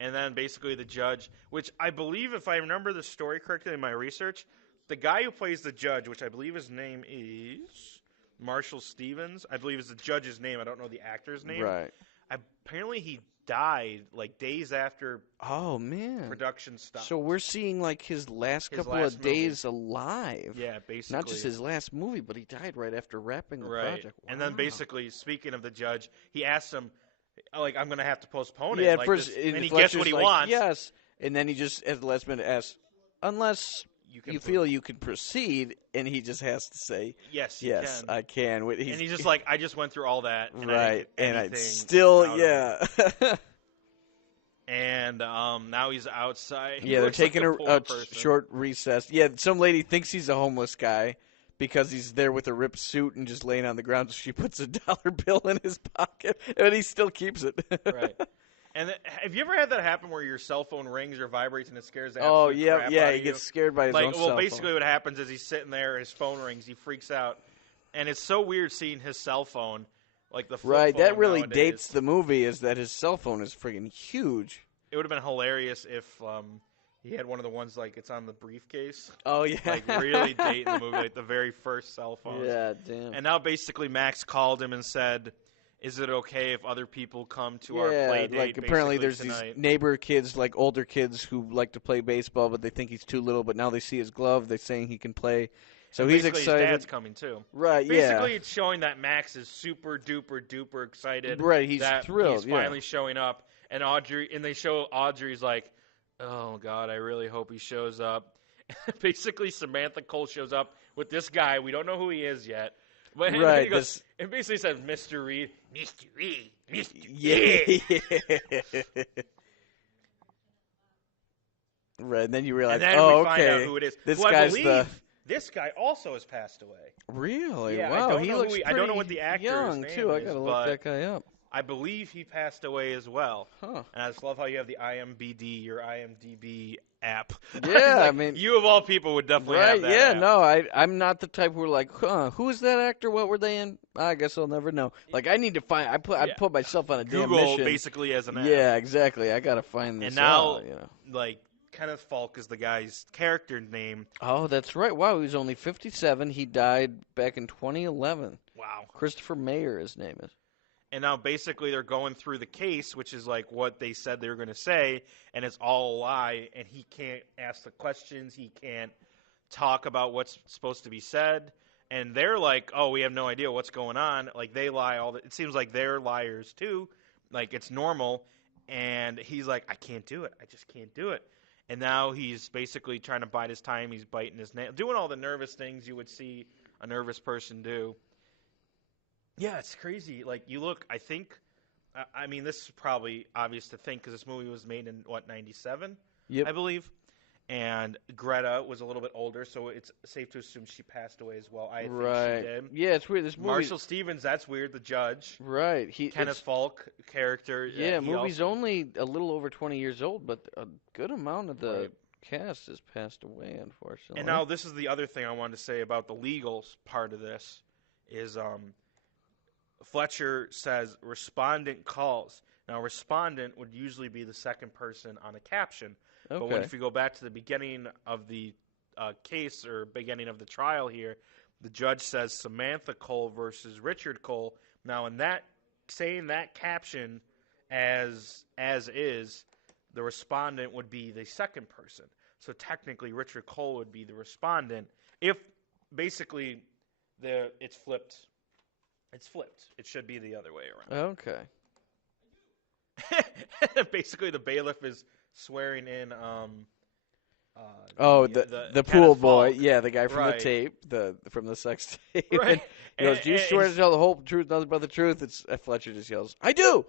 and then basically the judge, which I believe, if I remember the story correctly in my research, the guy who plays the judge, which I believe his name is Marshall Stevens, I believe is the judge's name. I don't know the actor's name. Right. Apparently he died like days after production stopped. So we're seeing like his last couple of days alive. Yeah, basically. Not just his last movie, but he died right after wrapping the project. Wow. And then basically, speaking of the judge, he asked him, like, I'm going to have to postpone it. Yeah, like first, and he gets what he wants. Yes. And then he just, at the last minute, asks, unless you feel you can proceed, and he just has to say, yes, I can. And he's just like, I just went through all that. And right, and I still, yeah. And now he's outside. Yeah, they're taking a short recess. Yeah, some lady thinks he's a homeless guy because he's there with a ripped suit and just laying on the ground. So she puts a dollar bill in his pocket, and he still keeps it. Right. And have you ever had that happen where your cell phone rings or vibrates and it scares the absolute crap out of he gets scared by his own cell phone. Well, basically what happens is he's sitting there, his phone rings, he freaks out, And it's so weird seeing his cell phone, like the flip Right, phone that really nowadays. dates the movie, is that his cell phone is friggin' huge. It would have been hilarious if he had one of the ones like it's on the briefcase. Oh, yeah. Like really dating the movie, like the very first cell phones. Yeah, damn. And now basically Max called him and said, "Is it okay if other people come to our play date?" Like apparently there's tonight? these neighbor kids, like older kids, who like to play baseball, but they think he's too little. But now they see his glove, they're saying he can play. So he's excited. His dad's coming too. Right, Basically, it's showing that Max is super duper excited. Right, he's that thrilled. He's finally showing up, and they show Audrey's like, "Oh God, I really hope he shows up." Basically, Samantha Cole shows up with this guy. We don't know who he is yet. But right, it basically says Mr. Reed. Mr. Reed. Mr. Yeah. Right, and then you realize, and then we find out who it is. This guy's This guy also has passed away. Really? Yeah, wow, he looks I don't know what the actor's young, name too. is, I gotta look that guy up. I believe he passed away as well. Huh. And I just love how you have the your IMDb app. Yeah, like, I mean, you of all people would definitely have that. Yeah, app. no, I'm not the type who are like, who is that actor? What were they in? I guess I'll never know. Like, I need to find. I put myself on a damn Google mission. basically as an app. Yeah, exactly. I gotta find this. And now, out, you know. like Kenneth Falk is the guy's character name. Oh, that's right. Wow, he was only 57. He died back in 2011. Wow. Christopher Mayer, his name is. And now basically they're going through the case, which is like what they said they were going to say, and it's all a lie, and he can't ask the questions, he can't talk about what's supposed to be said, and they're like, oh, we have no idea what's going on. Like, they lie it seems like they're liars too, like it's normal, and he's like, I can't do it, I just can't do it. And now he's basically trying to bide his time, he's biting his nail, doing all the nervous things you would see a nervous person do. Yeah, it's crazy. Like, you look, I think, I mean, this is probably obvious to think because this movie was made in, 97, Yep. I believe. And Greta was a little bit older, so it's safe to assume she passed away as well. I think she did. Yeah, it's weird. This movie. Marshall Stevens, that's weird, the judge. Right. Kenneth Falk character. Yeah, movie's only a little over 20 years old, but a good amount of the cast has passed away, unfortunately. And now this is the other thing I wanted to say about the legal part of this is Fletcher says respondent calls. Now, respondent would usually be the second person on a caption. Okay. But if you go back to the beginning of the case or beginning of the trial here, the judge says Samantha Cole versus Richard Cole. Now, in that saying that caption as is, the respondent would be the second person. So technically, Richard Cole would be the respondent. If basically it's flipped. It's flipped. It should be the other way around. Okay. Basically, the bailiff is swearing in. The pool boy. Falk. Yeah, the guy from Right. the tape, from the sex tape. Right. He goes, "Do you swear to tell the whole truth, nothing but the truth?" It's Fletcher just yells, "I do."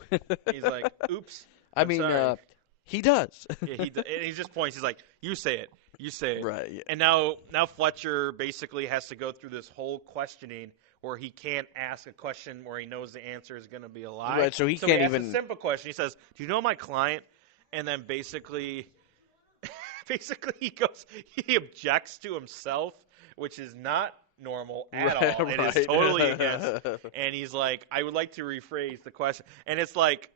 He's like, "Oops." I mean, he does. Yeah, and he just points. He's like, "You say it. You say it." Right. Yeah. And now Fletcher basically has to go through this whole questioning where he can't ask a question where he knows the answer is going to be a lie. Right. So he can't he asks even. a simple question. He says, "Do you know my client?" And then basically he objects to himself, which is not normal at all. It is totally against. And he's like, "I would like to rephrase the question." And it's like,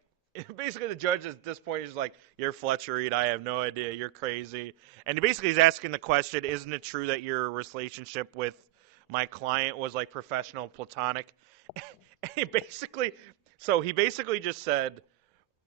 basically the judge at this point is like, "You're Fletcher Reed. I have no idea. You're crazy." And basically he's asking the question, "Isn't it true that your relationship with my client was like professional, platonic?" And he basically just said,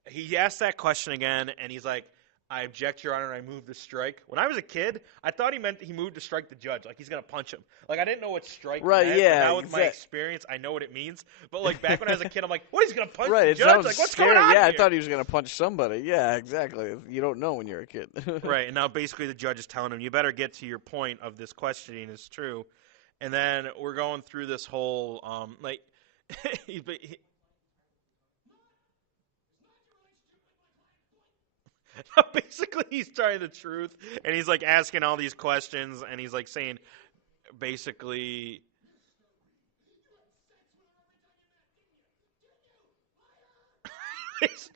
he asked that question again, and he's like, "I object, Your Honor, and I move to strike." When I was a kid, I thought he meant he moved to strike the judge, like he's going to punch him. Like, I didn't know what strike meant. Yeah. Now with my experience, I know what it means. But, like, back when I was a kid, I'm like, what, he's going to punch the It judge? sounds Like, what's scary. going on Yeah, here? I thought he was going to punch somebody. Yeah, exactly. You don't know when you're a kid. Right, and now basically the judge is telling him, you better get to your point of this questioning is true. And then we're going through this whole, basically he's telling the truth, and he's like asking all these questions, and he's like saying, basically, this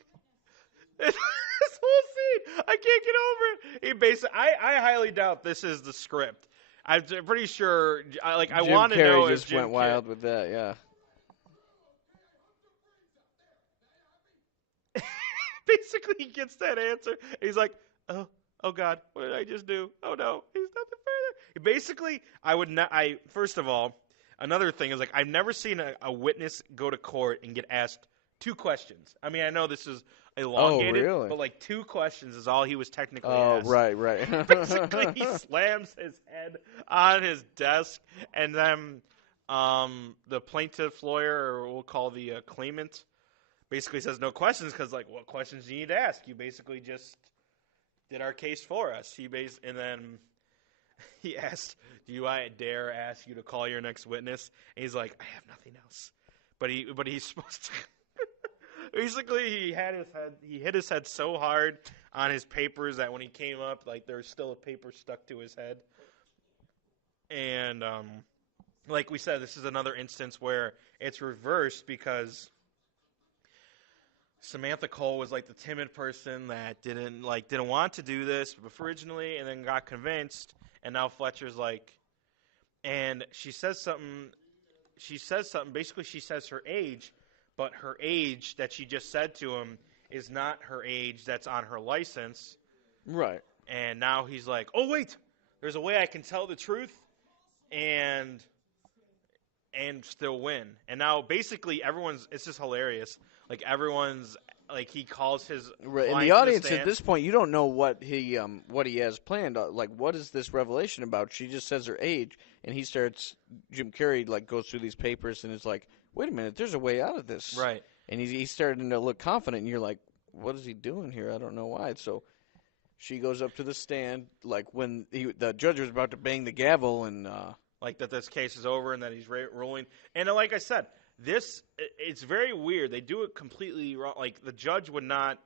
whole scene, I can't get over it. I highly doubt this is the script. I'm pretty sure. I Jim want to Carrey know just if Jim went wild with that. Yeah. Basically, he gets that answer. And he's like, oh God, what did I just do? Oh no, he's nothing further. Basically, I would not. First of all, another thing is I've never seen a witness go to court and get asked 2 questions. I mean, I know this is elongated, really? but 2 questions is all he was technically Oh, asked. right. Basically, he slams his head on his desk, and then the plaintiff lawyer, or we'll call the claimant, basically says no questions because what questions do you need to ask? You basically just did our case for us. And then he asked, "Do I dare ask you to call your next witness?" And he's like, "I have nothing else." But he's supposed to. Basically, he hit his head so hard on his papers that when he came up, there was still a paper stuck to his head. And like we said, this is another instance where it's reversed because Samantha Cole was the timid person that didn't want to do this originally, and then got convinced. And now Fletcher's and she says something. Basically, she says her age, but her age that she just said to him is not her age that's on her license. Right. And now he's like, "Oh wait, there's a way I can tell the truth, and still win." And now basically it's just hilarious. Everyone's he calls his right. In client the audience to the stand. at this point, you don't know what he has planned. What is this revelation about? She just says her age, and he starts. Jim Carrey goes through these papers and is like, "Wait a minute, there's a way out of this." Right. And he's starting to look confident, and you're like, "What is he doing here? I don't know why." So she goes up to the stand, when the judge was about to bang the gavel, and that this case is over and that he's ruling. And like I said, it's very weird. They do it completely wrong. The judge would not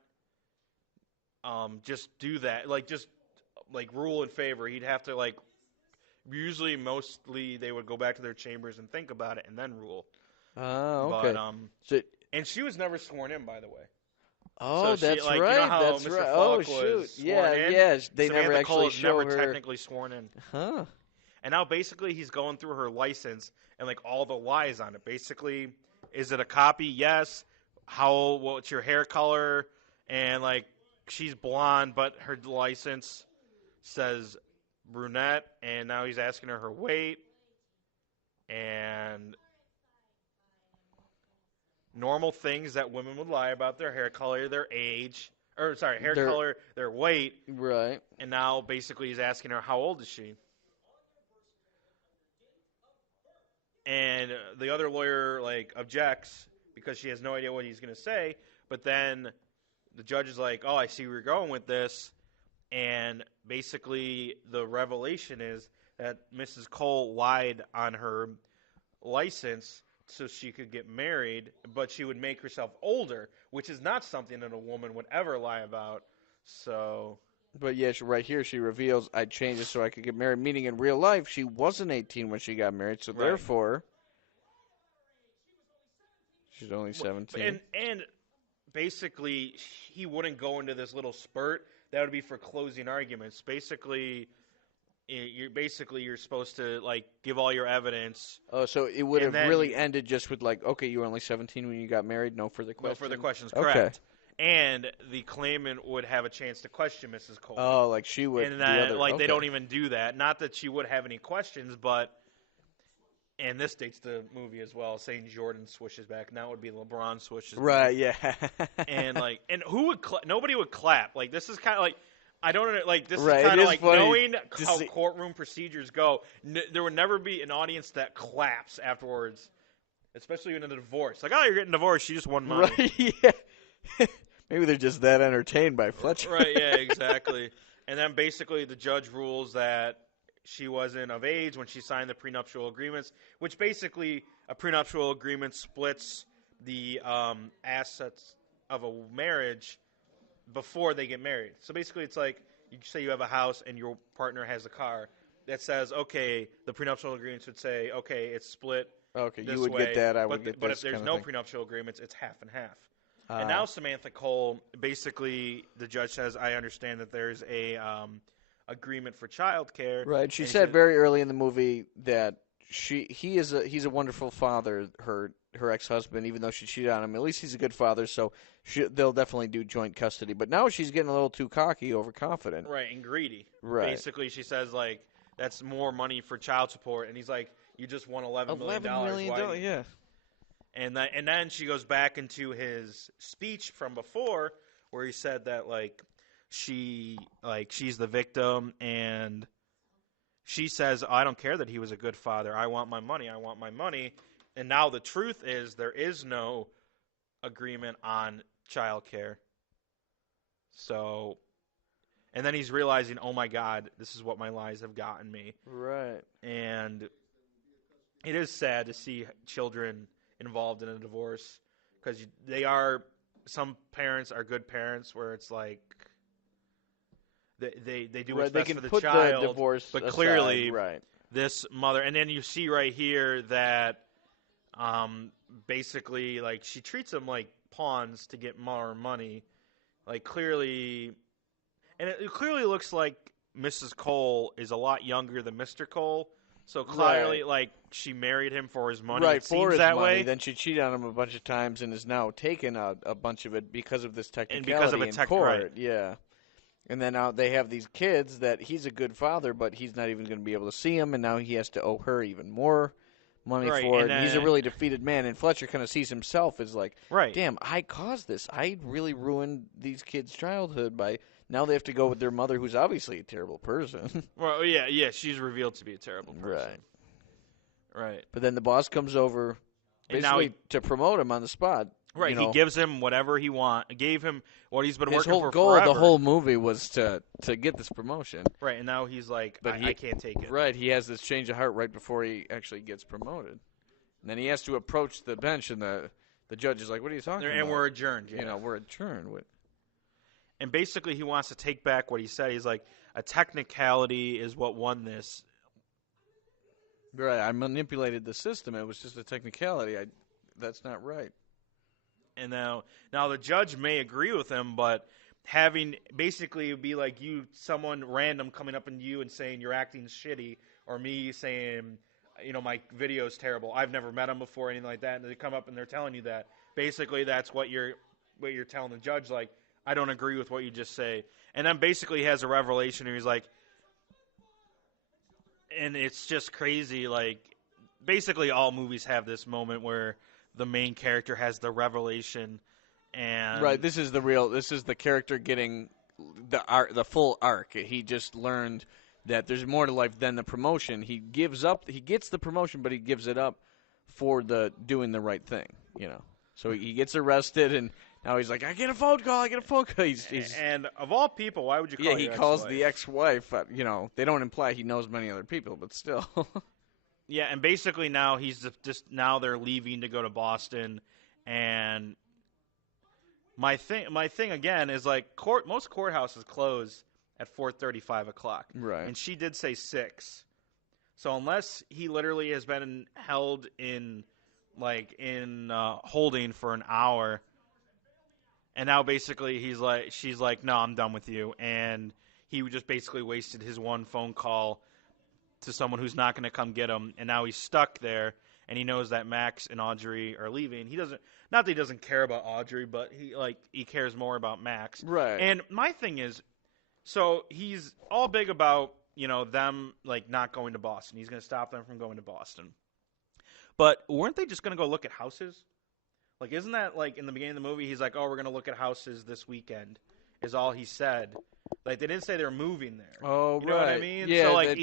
just do that. Just rule in favor. He'd have to usually mostly they would go back to their chambers and think about it and then rule. Oh, okay. But and she was never sworn in, by the way. Oh, so that's right. You know how that's Mr. right. Falk shoot. was sworn in? Yeah. They Samantha never Cole actually was show never her. technically sworn in. Huh. And now basically he's going through her license and all the lies on it. Basically, is it a copy? Yes. What's your hair color? And she's blonde, but her license says brunette. And now he's asking her weight and normal things that women would lie about: their hair color, their age, color, their weight. Right. And now basically he's asking her, how old is she? And the other lawyer objects because she has no idea what he's going to say. But then the judge is like, "Oh, I see where you're going with this." And basically the revelation is that Mrs. Cole lied on her license so she could get married, but she would make herself older, which is not something that a woman would ever lie about. So. But yeah, right here she reveals, "I changed it so I could get married," meaning in real life she wasn't 18 when she got married, so therefore she's only 17. And basically he wouldn't go into this little spurt. That would be for closing arguments. Basically, you're supposed to give all your evidence. Oh, so it would have really ended just with okay, you were only 17 when you got married, no further questions. No further questions, okay. Correct. And the claimant would have a chance to question Mrs. Cole. Oh, she would. And they don't even do that. Not that she would have any questions, but. And this dates the movie as well, saying Jordan swishes back. Now it would be LeBron swishes back. Right, yeah. And who would nobody would clap. This is kind of I don't this right, is kind of funny. knowing how courtroom procedures go. There would never be an audience that claps afterwards, especially in a divorce. Oh, you're getting divorced. She just won money. Right, yeah. Maybe they're just that entertained by Fletcher. Right, yeah, exactly. And then basically the judge rules that she wasn't of age when she signed the prenuptial agreements, which basically a prenuptial agreement splits the assets of a marriage before they get married. So basically it's you say you have a house and your partner has a car. That says, okay, the prenuptial agreements would say, okay, it's split. Okay, this you would way, get that, I would get this. But if there's no prenuptial agreements, it's half and half. And now Samantha Cole, basically, the judge says, I understand that there's a agreement for childcare. Right. She said very early in the movie that he's a wonderful father. Her ex-husband, even though she cheated on him, at least he's a good father. So they'll definitely do joint custody. But now she's getting a little too cocky, overconfident. Right, and greedy. Right. Basically, she says like that's more money for child support, and he's like, you just won $11 million. $11 million, yeah. And then she goes back into his speech from before, where he said that she's the victim, and she says, I don't care that he was a good father. I want my money. I want my money. And now the truth is there is no agreement on child care. So, and then he's realizing, oh my God, this is what my lies have gotten me. Right. And it is sad to see children involved in a divorce, because some parents are good parents where it's like they do what's best for the child, the divorce but aside, clearly right. This mother, and then you see right here that basically like she treats them like pawns to get more money, like clearly, and it clearly looks like Mrs. Cole is a lot younger than Mr. Cole. So clearly, like, she married him for his money. Right, it seems that way. Then she cheated on him a bunch of times and has now taken a bunch of it because of this technicality and because of in court. Right. Yeah. And then now they have these kids that he's a good father, but he's not even going to be able to see them, and now he has to owe her even more money for it. And he's a really defeated man, and Fletcher kind of sees himself as like, damn, I caused this. I really ruined these kids' childhood by... Now they have to go with their mother, who's obviously a terrible person. Well, yeah, she's revealed to be a terrible person. Right. But then the boss comes over basically to promote him on the spot. Right, he gives him whatever he gave him what he's been working for His whole goal, forever. the whole movie, was to get this promotion. Right, and now he's like, I can't take it. Right, he has this change of heart right before he actually gets promoted. And then he has to approach the bench, and the judge is like, what are you talking about? And we're adjourned, yeah. We're adjourned. And basically he wants to take back what he said. He's like, a technicality is what won this. Right, I manipulated the system. It was just a technicality. That's not right. And now the judge may agree with him, but having basically it would be like someone random coming up on you and saying you're acting shitty, or me saying, my video's terrible. I've never met him before, anything like that, and they come up and they're telling you that. Basically, that's what you're telling the judge, like, I don't agree with what you just say. And then basically he has a revelation where he's like, and it's just crazy, like, basically all movies have this moment where the main character has the revelation, and right, this is the character getting the full arc. He just learned that there's more to life than the promotion. He gets the promotion, but he gives it up for doing the right thing, So he gets arrested, and now he's like, I get a phone call. And of all people, why would you call your ex-wife? He calls the ex-wife. They don't imply he knows many other people, but still. Yeah, and basically now now they're leaving to go to Boston, and my thing again is like most courthouses close at 4:30, 5 o'clock. Right. And she did say 6. So unless he literally has been held in holding for an hour, and now basically she's like, no, I'm done with you, and he just basically wasted his one phone call to someone who's not going to come get him, and now he's stuck there, and he knows that Max and Audrey are leaving. Not that he doesn't care about Audrey, but he cares more about Max. Right. And my thing is, so he's all big about, them not going to Boston. He's going to stop them from going to Boston. But weren't they just going to go look at houses? Isn't that in the beginning of the movie, he's like, oh, we're going to look at houses this weekend, is all he said. They didn't say they're moving there. Oh, you know what I mean? Yeah, so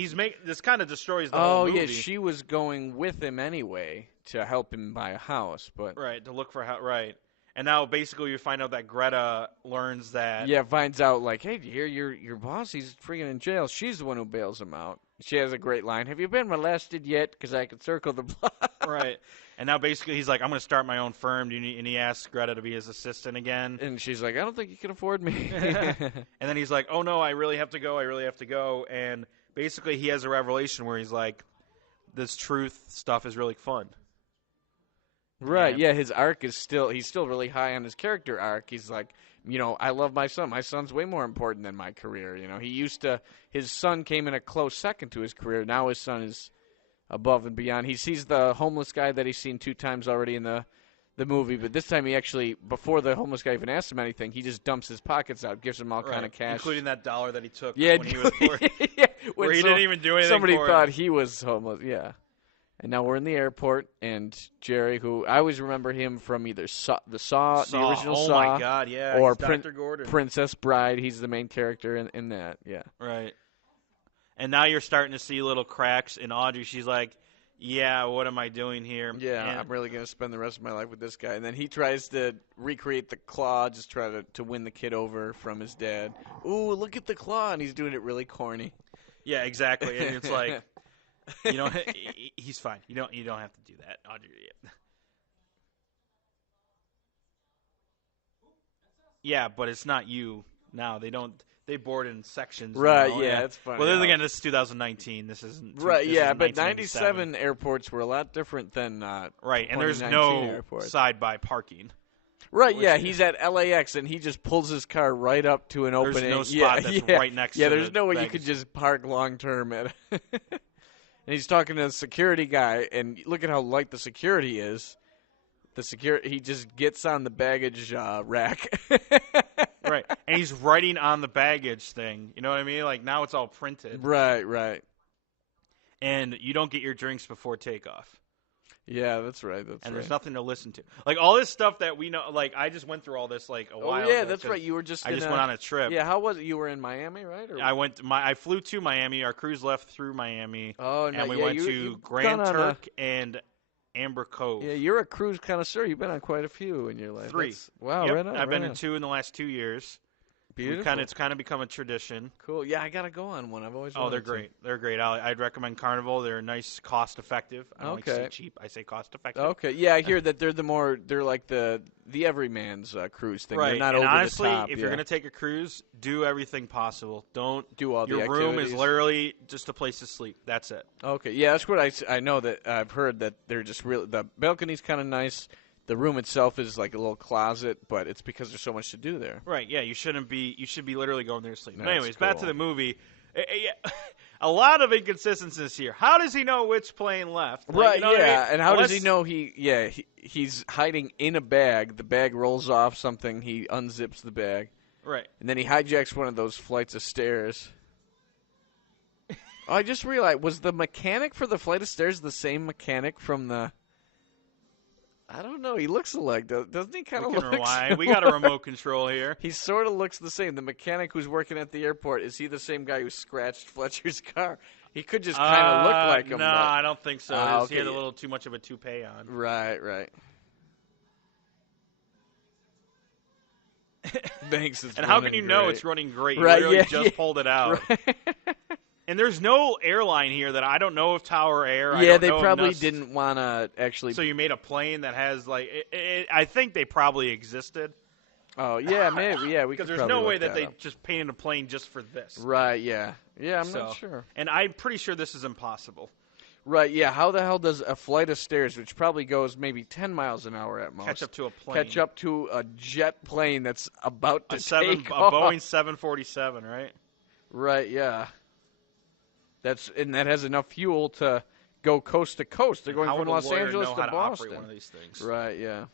this kind of destroys the whole movie. Oh, yeah, she was going with him anyway to help him buy a house, but right, to look for a house, right. And now basically you find out that Greta learns that. Yeah, finds out hey, do you hear your boss? He's freaking in jail. She's the one who bails him out. She has a great line. Have you been molested yet? Because I could circle the block. Right. And now basically he's like, I'm going to start my own firm. And he asks Greta to be his assistant again. And she's like, I don't think you can afford me. And then he's like, oh, no, I really have to go. And basically he has a revelation where he's like, this truth stuff is really fun. Right, yeah, his arc is he's still really high on his character arc. He's like, I love my son. My son's way more important than my career. His son came in a close second to his career. Now his son is above and beyond. He sees the homeless guy that he's seen 2 times already in the movie, but this time he actually, before the homeless guy even asks him anything, he just dumps his pockets out, gives him all kind of cash. Including that $1 that he took when he was poor. Where he didn't even do anything somebody for thought it. he was homeless, yeah. And now we're in the airport, and Jerry, who I always remember him from either the original Saw. Oh, my God, yeah. Or Dr. Gordon. Princess Bride. He's the main character in that, yeah. Right. And now you're starting to see little cracks in Audrey. She's like, yeah, what am I doing here? Yeah, I'm really going to spend the rest of my life with this guy. And then he tries to recreate the claw, just try to win the kid over from his dad. Ooh, look at the claw, and he's doing it really corny. Yeah, exactly. And it's like, he's fine. You don't have to do that, Audrey. Yeah, but it's not you now. They board in sections. Right, now. yeah, it's funny. Well, then again, this is 2019. This isn't. Right, yeah, but 97 airports were a lot different than right, and there's no airports. side-by parking. Right, yeah, he's at LAX, and he just pulls his car right up to an opening. There's no spot that's right next to Yeah, there's no way baggage. you could just park long-term at and he's talking to the security guy, and look at how light the security is. He just gets on the baggage rack. Right, and he's writing on the baggage thing. You know what I mean? Like, now it's all printed. Right. And you don't get your drinks before takeoff. Yeah, that's right. And there's nothing to listen to. Like, all this stuff that we know, like, I just went through all this, like, a while ago. Oh, yeah, that's right. You were just I just went on a trip. Yeah, how was it? You were in Miami, right? Or... I flew to Miami. Our cruise left through Miami. Oh, no. And we went to Grand Turk and Amber Cove. Yeah, you're a cruise connoisseur. You've been on quite a few in your life. 3. Wow, yep, right on. I've been in 2 in the last 2 years. Beautiful. It's kind of become a tradition. Cool. Yeah, I got to go on one. I've always wanted they're great. They're great. I'd recommend Carnival. They're nice, cost-effective. I don't say cheap. I say cost-effective. Okay. Yeah, I hear that they're like the everyman's cruise thing. Right. They're not and over honestly, the top. if you're going to take a cruise, do everything possible. Don't do all the Your activities. room is literally just a place to sleep. That's it. Okay. Yeah, that's what I know that I've heard that they're just really, the balcony's kind of nice. The room itself is like a little closet, but it's because there's so much to do there. Right, yeah, you should be literally going there to sleep. But anyways, cool. back to the movie. A lot of inconsistencies here. How does he know which plane left? Right, you know what I mean? And how does he know he's hiding in a bag, the bag rolls off something, he unzips the bag. Right. And then he hijacks one of those flights of stairs. I just realized, was the mechanic for the flight of stairs the same mechanic from the... I don't know. He looks alike, doesn't he? Kind of look. We got a remote control here. He sort of looks the same. The mechanic who's working at the airport, is he the same guy who scratched Fletcher's car? He could just kind of look like him. No, I don't think so. Okay. He had a little too much of a toupee on. Right. Thanks. And how can you know it's running great? Right, You literally pulled it out. Right. And there's no airline here that I don't know if Tower Air. Yeah, they probably didn't want to actually. So you made a plane that has like I think they probably existed. Oh yeah, maybe because there's no way that they just painted a plane just for this. Right? Yeah. I'm not sure. And I'm pretty sure this is impossible. Right? Yeah. How the hell does a flight of stairs, which probably goes maybe 10 miles an hour at most, catch up to a plane? Catch up to a jet plane that's about to take off. A Boeing 747, right? Right. Yeah. That has enough fuel to go coast to coast. They're going from Los Angeles to Boston. Operate one of these things. Right, yeah.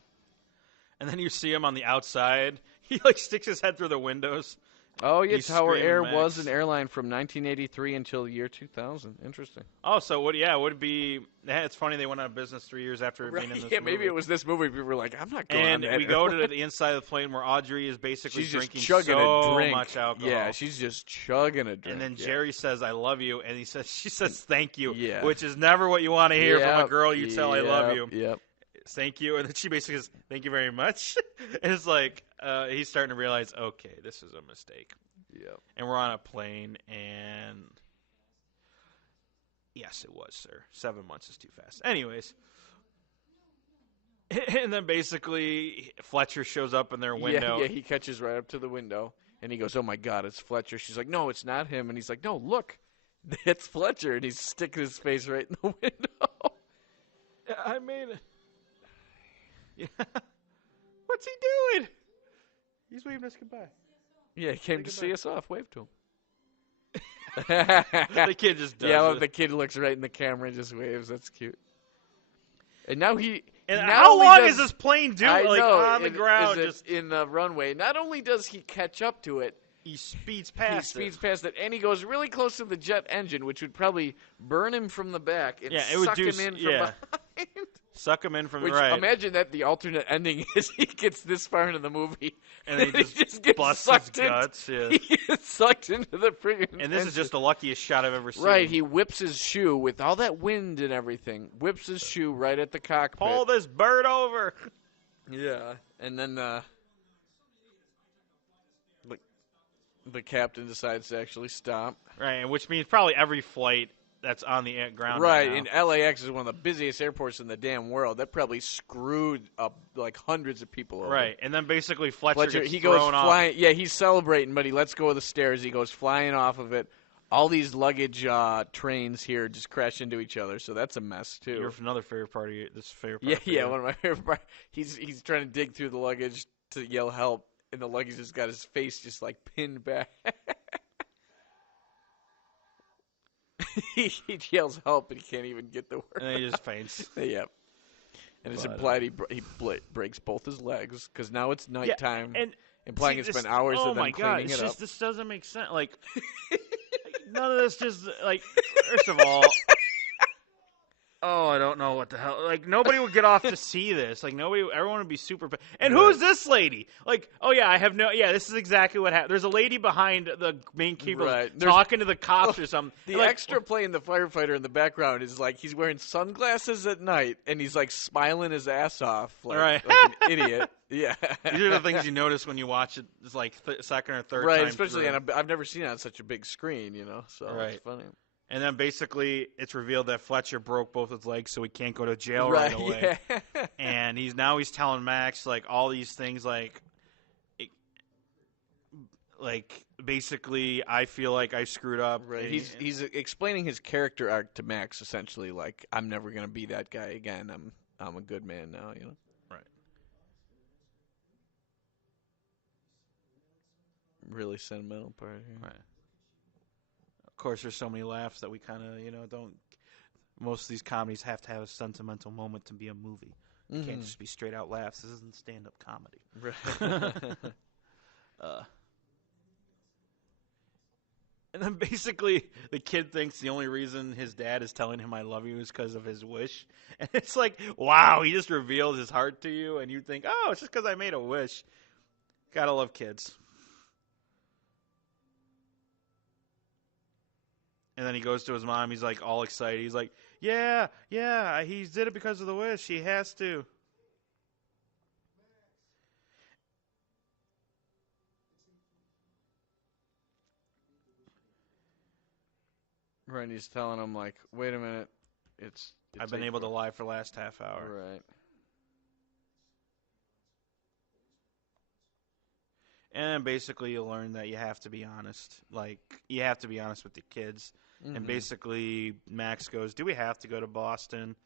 And then you see him on the outside. He like sticks his head through the windows. Oh, yeah, Tower Air was an airline from 1983 until the year 2000. Interesting. Oh, so would it be? It's funny they went out of business 3 years after being in this movie. Maybe it was this movie. People were like, I'm not going on that. And we go to the inside of the plane where Audrey is basically drinking chugging so a drink. much alcohol. Yeah, she's just chugging a drink. And then Jerry says, I love you. And she says, thank you. Yeah. Which is never what you want to hear from a girl you tell I love you. Yep. Thank you. And then she basically says, thank you very much. And it's like, he's starting to realize, okay, this is a mistake. Yep. And we're on a plane, and yes, it was, sir. 7 months is too fast. Anyways, and then basically Fletcher shows up in their window. Yeah, he catches right up to the window, and he goes, oh, my God, it's Fletcher. She's like, no, it's not him. And he's like, no, look, it's Fletcher. And he's sticking his face right in the window. I mean, yeah. What's he doing? He's waving us goodbye. Yeah, he came to see us off. Wave to him. The kid just does it. The kid looks right in the camera and just waves. That's cute. And now how long is this plane doing? On the ground, just in the runway. Not only does he catch up to it, he speeds past it, and he goes really close to the jet engine, which would probably burn him from the back and suck him in from behind. Suck him in from the right. Imagine that the alternate ending is he gets this far into the movie and then he just gets busts his guts. He gets sucked into the friggin' And this is just the luckiest shot I've ever seen. Right, he whips his shoe with all that wind and everything. Whips his shoe right at the cockpit. Pull this bird over. Yeah, and then the captain decides to actually stop. Right, which means probably every flight that's on the ground. Right, and LAX is one of the busiest airports in the damn world. That probably screwed up like hundreds of people over. Right, and then basically Fletcher gets he thrown goes off. Flying. Yeah, he's celebrating, but he lets go of the stairs. He goes flying off of it. All these luggage trains here just crash into each other, so that's a mess too. Your another favorite part of this favorite part. Yeah, one of my favorite parts. He's trying to dig through the luggage to yell help, and the luggage has got his face just like pinned back. He yells help, and he can't even get the word. And then he just faints. Yep. And it's implied he breaks both his legs because now it's nighttime. Yeah, and implying it's been hours of them cleaning it up. This doesn't make sense. Like none of this just like. First of all, I don't know what the hell. Like nobody would get off to see this. Like everyone would be super. And who's this lady? Like, this is exactly what happened. There's a lady behind the main keyboard talking to the cops or something. The extra playing the firefighter in the background is like he's wearing sunglasses at night and he's like smiling his ass off like an idiot. Yeah, these are the things you notice when you watch it. It's like second or third time. Right, especially I've never seen it on such a big screen. So it's funny. And then basically it's revealed that Fletcher broke both his legs, so he can't go to jail right away. Yeah. And he's telling Max like all these things like basically I feel like I screwed up. Right. He's explaining his character arc to Max essentially like I'm never gonna be that guy again. I'm a good man now. Right. Really sentimental part here. Right. Of course, there's so many laughs that we kind of, don't. Most of these comedies have to have a sentimental moment to be a movie. It can't just be straight out laughs. This isn't stand-up comedy. Right. And then basically the kid thinks the only reason his dad is telling him I love you is because of his wish. And it's like, wow, he just revealed his heart to you, and you think, oh, it's just because I made a wish. Gotta love kids. And then he goes to his mom. He's like all excited. He's like, yeah, he did it because of the wish. He has to. Right, and he's telling him like, wait a minute, it's I've been able to lie for the last half hour. Right. And basically you learn that you have to be honest. Like, you have to be honest with the kids. Mm-hmm. And basically Max goes, do we have to go to Boston?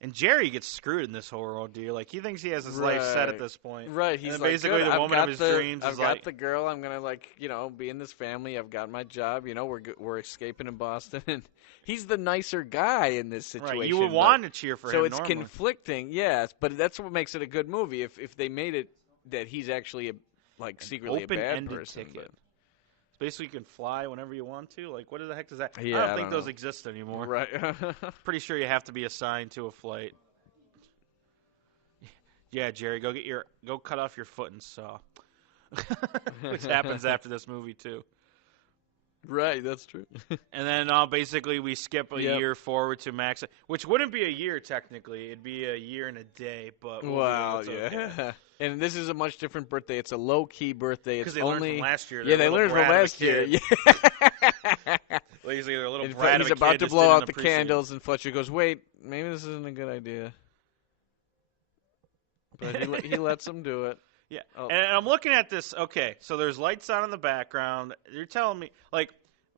And Jerry gets screwed in this whole ordeal. Like, he thinks he has his life set at this point. Right. He's and like, basically the woman of his dreams I've is got like, the girl. I'm going to, be in this family. I've got my job. We're escaping in Boston. And he's the nicer guy in this situation. Right. You would want to cheer for him So it's normally. Conflicting, yes. But that's what makes it a good movie. If they made it that he's actually secretly a bad person. Ticket. Basically, you can fly whenever you want to. Like, what the heck does that? Yeah, I don't think those exist anymore. Right. Pretty sure you have to be assigned to a flight. Yeah, Jerry, go cut off your foot and saw. Which happens after this movie too. Right, that's true. And then basically we skip a year forward to Max, which wouldn't be a year technically. It'd be a year and a day. But wow, yeah. And this is a much different birthday. It's a low-key birthday. It's because they learned from last year. Yeah, they learned from last year. Yeah. Basically, they're a little brat of a kid. He's about to blow out the candles, and Fletcher goes, "Wait, maybe this isn't a good idea." But he lets him do it. Yeah, and I'm looking at this. Okay, so there's lights on in the background. You're telling me, like,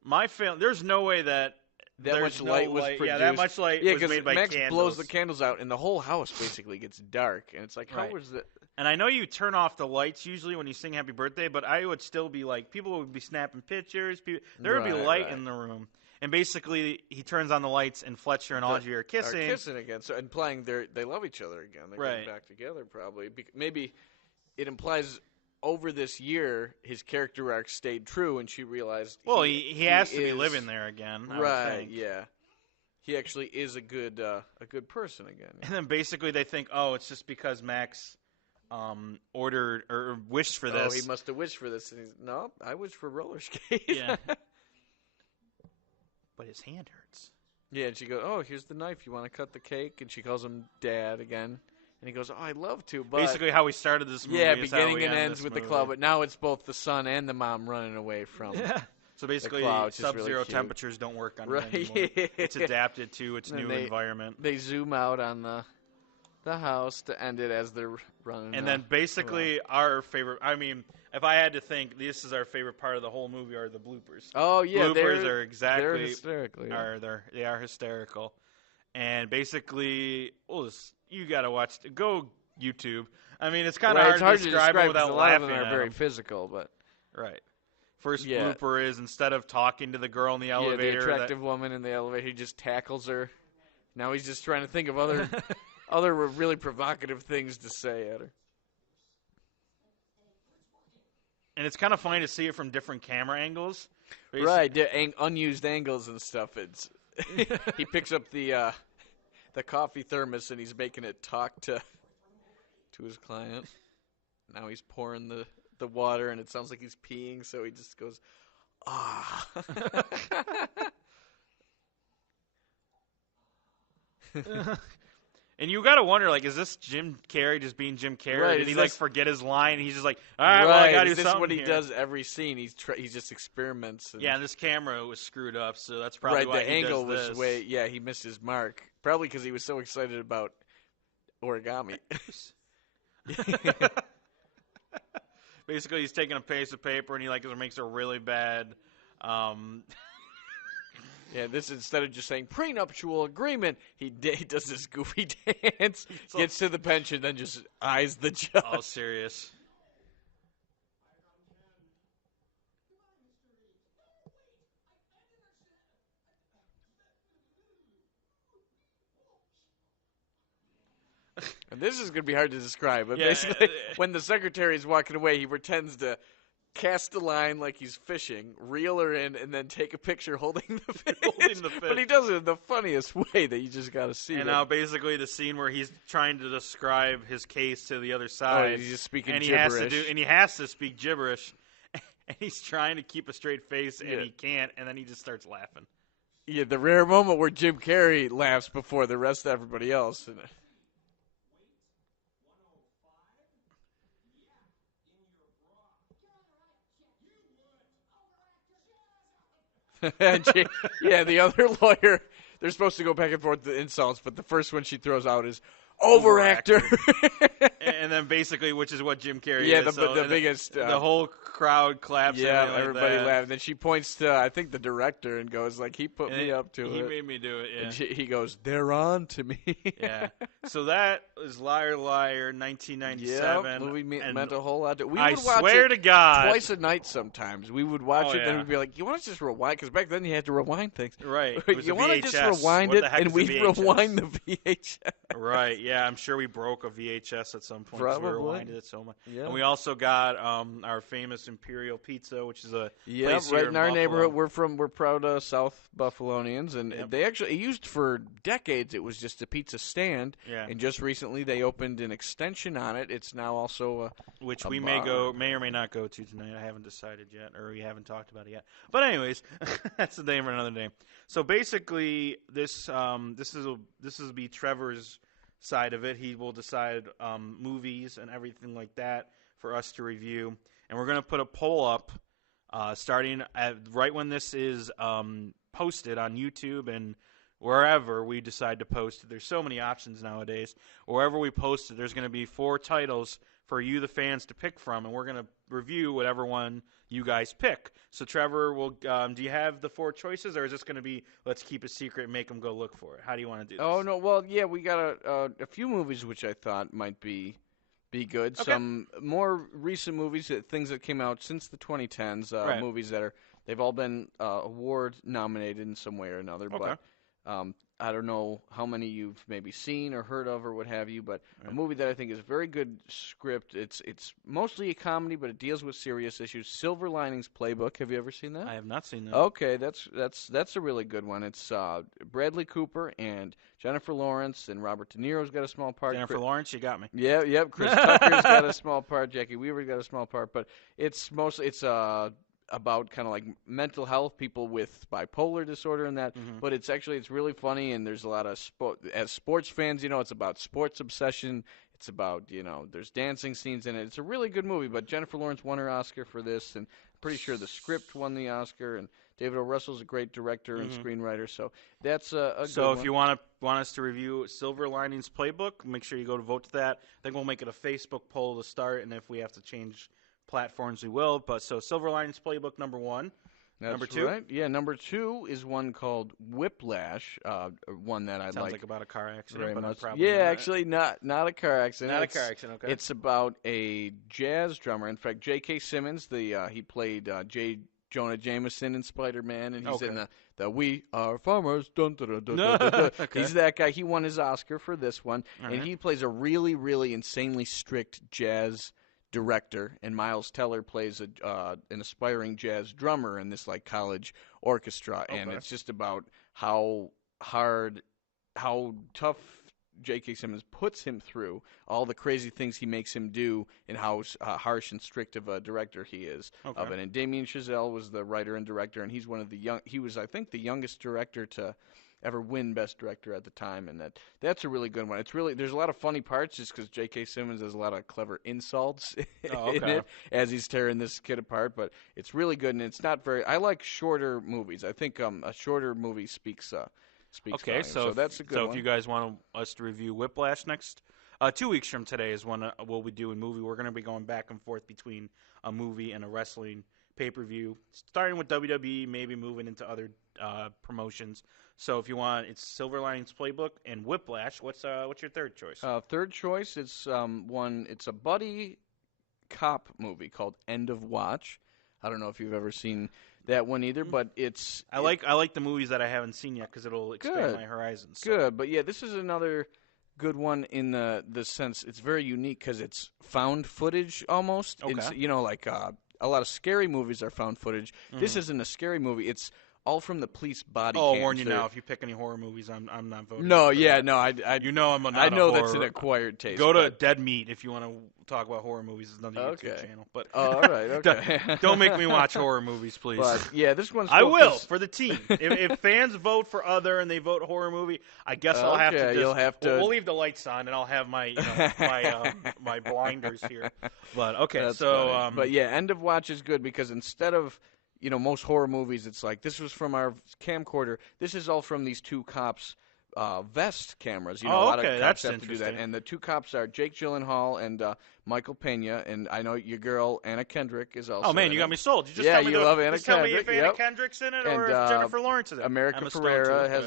my film. There's no way that much light was produced. Yeah, that much light was made by Max candles. blows the candles out, and the whole house basically gets dark. And it's like, how was it? And I know you turn off the lights usually when you sing Happy Birthday, but I would still be like, people would be snapping pictures. There would be light in the room. And basically, he turns on the lights, and Fletcher and Audrey are kissing. Are kissing again, so implying they love each other again. They're getting back together, probably. Maybe it implies over this year his character arc stayed true, and she realized. Well, he has to be living there again. I would think. Yeah. He actually is a good person again. Yeah. And then basically they think, oh, it's just because Max ordered or wished for this. Oh, he must have wished for this. And no, I wished for roller skates. Yeah. But his hand hurts. Yeah, and she goes, oh, here's the knife. You want to cut the cake? And she calls him Dad again. And he goes, oh, I'd love to, but... Basically how we started this movie. Yeah, beginning and ends with the club. But now it's both the son and the mom running away from So basically, sub-zero really temperatures don't work on it anymore. It's adapted to its new environment. They zoom out on the house to end it as they're running. And then basically our favorite, I mean, if I had to think, this is our favorite part of the whole movie are the bloopers. Oh, yeah. Bloopers are exactly. They're hysterical. Yeah. They are hysterical. And basically, you got to watch, go YouTube. I mean, it's kind of hard to describe it without laughing. A lot of them are very physical, but. Right. First blooper is instead of talking to the girl in the elevator. The attractive woman in the elevator, he just tackles her. Now he's just trying to think of other really provocative things to say at her. And it's kind of funny to see it from different camera angles. Right, unused angles and stuff. It's he picks up the coffee thermos and he's making it talk to his client. Now he's pouring the water and it sounds like he's peeing, so he just goes, ah. And you gotta wonder, like, is this Jim Carrey just being Jim Carrey? Right, did he like forget his line? And he's just like, all right, well, I gotta do something. Is this what he does every scene? He just experiments. And this camera was screwed up, so that's probably why the angle was way. Yeah, he missed his mark. Probably because he was so excited about origami. Basically, he's taking a piece of paper and he makes a really bad. Yeah, this instead of just saying prenuptial agreement, he does this goofy dance, gets to the pension, then just eyes the judge. All serious. And this is going to be hard to describe, but basically, when the secretary is walking away, he pretends to cast a line like he's fishing, reel her in, and then take a picture holding the fish. But he does it in the funniest way that you just got to see. And now basically the scene where he's trying to describe his case to the other side. Oh, he's just speaking gibberish. He has to speak gibberish. And he's trying to keep a straight face, and he can't, and then he just starts laughing. Yeah, the rare moment where Jim Carrey laughs before the rest of everybody else. The other lawyer, they're supposed to go back and forth the insults, but the first one she throws out is overactor. And then basically, which is what Jim Carrey is. Yeah, the biggest. The whole crowd claps. Yeah, everybody laughs. And then she points to, I think, the director and goes, like, he put me up to it. He made me do it, yeah. And he goes, they're on to me. Yeah. So that was Liar Liar, 1997. Yeah, movie meant a whole lot. I swear to God. Twice a night sometimes. We would watch it, and we'd be like, you want to just rewind? Because back then you had to rewind things. Right. You want to just rewind it, and we'd rewind the VHS. Right, yeah. I'm sure we broke a VHS at some point. Probably. We rewinded it so much. Yeah. And we also got our famous Imperial Pizza, which is a place right here in our neighborhood. We're proud South Buffalonians, and they actually used for decades. It was just a pizza stand, and just recently they opened an extension on it. It's now also which we may or may not go to tonight. I haven't decided yet, or we haven't talked about it yet. But anyways, that's the day for another day. So basically, this will be Trevor's side of it. He will decide movies and everything like that for us to review, and we're going to put a poll up starting right when this is posted on YouTube and wherever we decide to post it. There's so many options nowadays. Wherever we post it, there's going to be 4 titles for you, the fans, to pick from, and we're going to review whatever one you guys pick. So Trevor, will do you have the 4 choices, or is this going to be let's keep it secret and make them go look for it? How do you want to do this? Oh, no, well, yeah, we got a few movies which I thought might be be good. Okay. Some more recent movies, things that came out since the 2010s, movies they've all been award nominated in some way or another. Okay. But I don't know how many you've maybe seen or heard of or what have you, but a movie that I think is a very good script. It's mostly a comedy, but it deals with serious issues. Silver Linings Playbook. Have you ever seen that? I have not seen that. Okay, that's a really good one. It's Bradley Cooper and Jennifer Lawrence, and Robert De Niro's got a small part. Jennifer Lawrence, you got me. Yeah, yep. Chris Tucker's got a small part. Jackie Weaver's got a small part, but it's mostly about kind of like mental health, people with bipolar disorder and that. Mm-hmm. But it's really funny, and there's a lot of as sports fans, it's about sports obsession. It's about, there's dancing scenes in it. It's a really good movie, but Jennifer Lawrence won her Oscar for this, and I'm pretty sure the script won the Oscar, and David O. Russell's a great director and screenwriter, so that's a good one. So if you want us to review Silver Linings Playbook, make sure you go to vote to that. I think we'll make it a Facebook poll to start, and if we have to change platforms, we will. But so Silver Linings Playbook number 1. That's number 2? Right. Yeah, number 2 is one called Whiplash, one that I like. Sounds like about a car accident, very but much. probably Yeah, not. actually not a car accident. Not a car accident, okay. It's about a jazz drummer. In fact, J.K. Simmons, he played J. Jonah Jameson in Spider-Man, and he's in the We Are Farmers. Dun, dun, dun, dun, dun, dun. Okay. He's that guy. He won his Oscar for this one, All and right. he plays a really, really insanely strict jazz director, and Miles Teller plays an aspiring jazz drummer in this like college orchestra, and it's just about how tough J.K. Simmons puts him through, all the crazy things he makes him do, and how harsh and strict of a director he is of it. And Damien Chazelle was the writer and director, and he's one of the he was, I think, the youngest director to ever win Best Director at the time, and that's a really good one. It's really, there's a lot of funny parts just because J.K. Simmons has a lot of clever insults in it as he's tearing this kid apart, but it's really good, and it's not very, I like shorter movies. I think a shorter movie speaks okay, so that's a good one. So if you guys want us to review Whiplash next, 2 weeks from today is when we'll be doing movie. We're going to be going back and forth between a movie and a wrestling pay-per-view, starting with WWE, maybe moving into other promotions. So if you want, it's Silver Linings Playbook and Whiplash. What's your third choice? Third choice, it's it's a buddy cop movie called End of Watch. I don't know if you've ever seen that one either, but I like the movies that I haven't seen yet because it'll expand my horizons. So. Good, but yeah, this is another good one in the sense it's very unique because it's found footage almost. Okay. It's a lot of scary movies are found footage. Mm-hmm. This isn't a scary movie. It's all from the police body cams. I'll warn you now. If you pick any horror movies, I'm not voting. No, yeah, that. No, I I'm not. I know a that's an acquired taste. Go to Dead Meat if you want to talk about horror movies. It's another YouTube channel. But all right, okay. Don't make me watch horror movies, please. But yeah, this one's. I will for the team. If fans vote for other and they vote horror movie, I guess I'll have to. You'll have to. We'll leave the lights on and I'll have my my blinders here. But okay, that's so funny. But yeah, End of Watch is good because instead of most horror movies, it's like this was from our camcorder. This is all from these two cops' vest cameras. A lot of cops have to do that. And the two cops are Jake Gyllenhaal and Michael Pena. And I know your girl Anna Kendrick is also. Oh man, you got me sold. You just tell me you love Anna Kendrick. Tell me if Anna Kendrick's in it or if Jennifer Lawrence is in it. America Ferrera has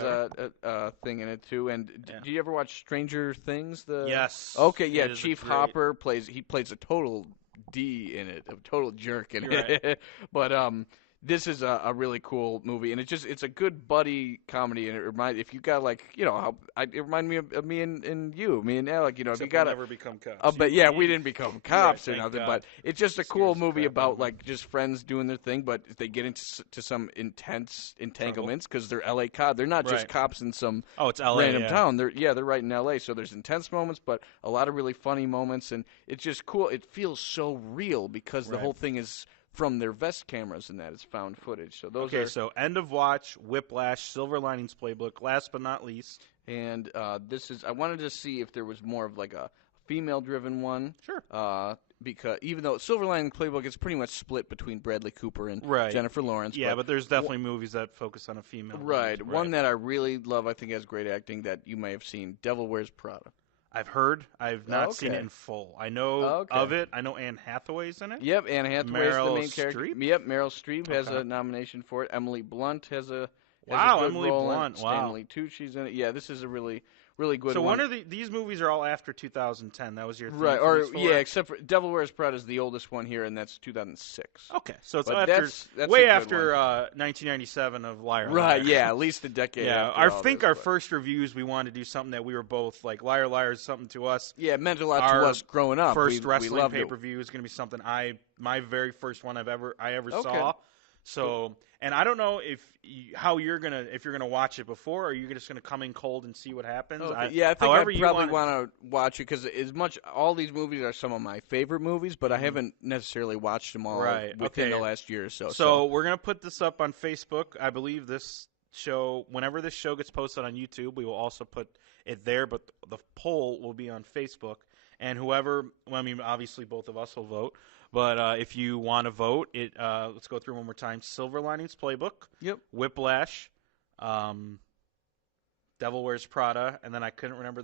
a thing in it too. And do you ever watch Stranger Things? Yes. Okay, yeah. Chief Hopper plays a total D in it, a total jerk in it. Right. But this is a really cool movie, and it's a good buddy comedy, and it reminded me of me and Alec. If you got never become cops. But yeah, we didn't become cops or nothing. God. But it's just a cool movie about like just friends doing their thing, but they get into some intense entanglements because they're L.A. cops. They're not just cops in some it's LA, random town. They're right in L.A. So there's intense moments, but a lot of really funny moments, and it's just cool. It feels so real because the whole thing is from their vest cameras, and that is found footage. So those so End of Watch, Whiplash, Silver Linings Playbook, last but not least. And this is, I wanted to see if there was more of like a female-driven one. Sure. Because even though Silver Linings Playbook is pretty much split between Bradley Cooper and Jennifer Lawrence. Yeah, but there's definitely movies that focus on a female. Right. One that I really love, I think has great acting, that you may have seen, Devil Wears Prada. I've heard. I've not seen it in full. I know of it. I know Anne Hathaway's in it. Yep, Anne Hathaway's the main character. Streep? Yep, Meryl Streep has a nomination for it. Emily Blunt has a Wow, Emily Blunt. Stanley Tucci's in it. Yeah, this is a really good one. So one of these movies are all after 2010. That was your theme right? For Or these four? yeah, except for Devil Wears Prada is the oldest one here, and that's 2006. Okay, so it's But after that's way a good after 1997 of Liar. Right? Liar. Yeah, at least a decade. Yeah, after I all think this, our but- first reviews we wanted to do something that we were both like. Liar Liar is something to us. Yeah, it meant a lot Our to us growing up. First we wrestling loved pay it. per view is going to be something my very first one I ever Okay. saw. So, and I don't know if you're gonna watch it before, or you're just gonna come in cold and see what happens. Okay. I Yeah, I think however I you probably want to watch it because as much all these movies are some of my favorite movies, but I haven't necessarily watched them all within the last year or so. So we're gonna put this up on Facebook. I believe this show, whenever this show gets posted on YouTube, we will also put it there. But the poll will be on Facebook, and whoever, well, I mean, obviously both of us will vote. But if you want to vote, let's go through one more time. Silver Linings Playbook. Yep. Whiplash. Devil Wears Prada, and then I couldn't remember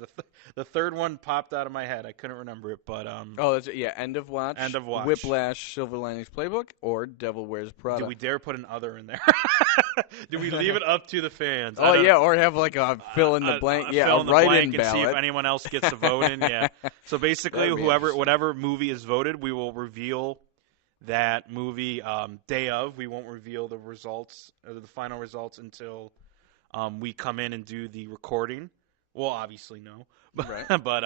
the third one popped out of my head. I couldn't remember it, but that's it. Yeah, End of Watch. End of Watch. Whiplash, Silver Linings Playbook, or Devil Wears Prada. Do we dare put an other in there? Do we leave it up to the fans? Oh yeah, or have like a fill in the blank. Yeah, fill a in the write-in blank and ballot. see if anyone else gets a vote in. Yeah. So basically, whatever movie is voted, we will reveal that movie day of. We won't reveal the results, the final results, until we come in and do the recording. Well, obviously no, Right. but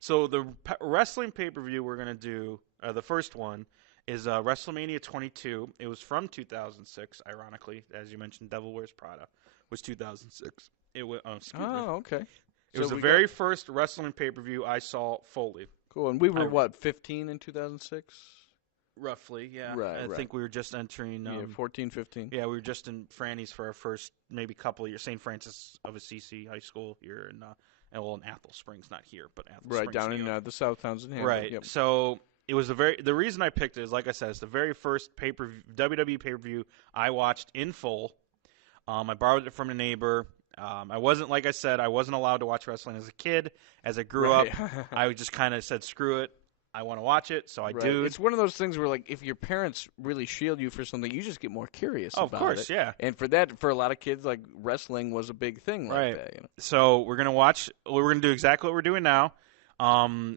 so the wrestling pay-per-view we're gonna do, the first one is WrestleMania 22. It was from 2006, ironically, as you mentioned. Devil Wears Prada was 2006. It was. Excuse me. Okay. It was the very first wrestling pay-per-view I saw fully. Cool. And we were 15 in 2006? Roughly, yeah. Right, I think we were just entering. 14, 15. Yeah, we were just in Franny's for our first maybe couple of years. St. Francis of Assisi High School here in Athol Springs, not here, but Athol Springs. Right, down in the South Towns in Hamburg. Right. Yep. So it was the reason I picked it is, like I said, it's the very first WWE pay-per-view I watched in full. I borrowed it from a neighbor. I wasn't allowed to watch wrestling as a kid. As I grew up, I just kind of said, screw it. I want to watch it, so I do. It's one of those things where, like, if your parents really shield you for something, you just get more curious about it. Of course, yeah. And for a lot of kids, like, wrestling was a big thing like that. You know? So we're going to do exactly what we're doing now.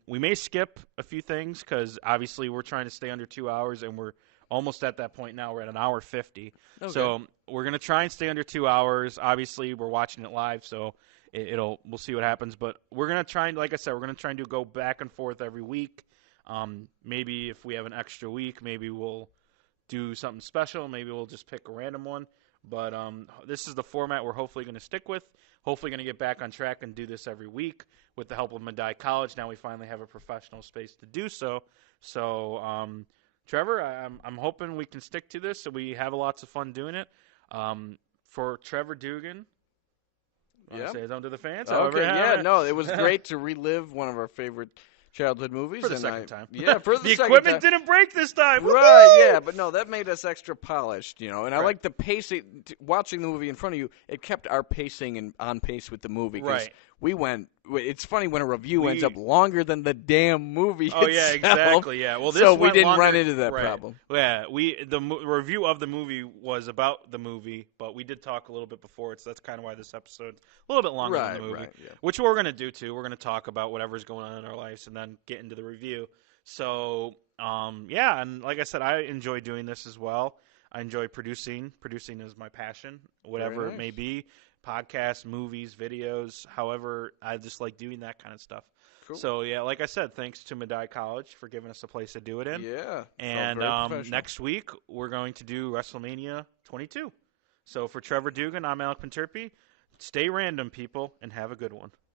We may skip a few things because, obviously, we're trying to stay under 2 hours, and we're almost at that point now. We're at an hour 50. Okay. So we're going to try and stay under 2 hours. Obviously, we're watching it live, so we'll see what happens. But we're going to try and, like I said, we're going to try and go back and forth every week. Maybe if we have an extra week, maybe we'll do something special. Maybe we'll just pick a random one. But this is the format we're hopefully going to stick with. Hopefully going to get back on track and do this every week with the help of Madai College. Now we finally have a professional space to do so. So, Trevor, I'm hoping we can stick to this so we have lots of fun doing it. For Trevor Dugan, say it to the fans. Okay, it was great to relive one of our favorite childhood movies for the second time. Yeah, for the equipment didn't break this time. Right? Yeah, but no, that made us extra polished, you know. And right. I like the pacing. Watching the movie in front of you, it kept our pacing and on pace with the movie. Right. We went. It's funny when a review ends up longer than the damn movie. Oh itself. yeah, exactly. Yeah. Well, so we didn't run into that right. problem. Yeah, the review of the movie was about the movie, but we did talk a little bit before it, so that's kind of why this episode's a little bit longer than the movie. Right, yeah. Which we're gonna do too. We're gonna talk about whatever's going on in our lives and then get into the review. So, yeah, and like I said, I enjoy doing this as well. I enjoy producing. Producing is my passion, whatever it may be. Podcasts, movies, videos, however, I just like doing that kind of stuff. Cool. So, yeah, like I said, thanks to Madai College for giving us a place to do it in. Yeah. And next week, we're going to do WrestleMania 22. So, for Trevor Dugan, I'm Alec Pinterpe. Stay random, people, and have a good one.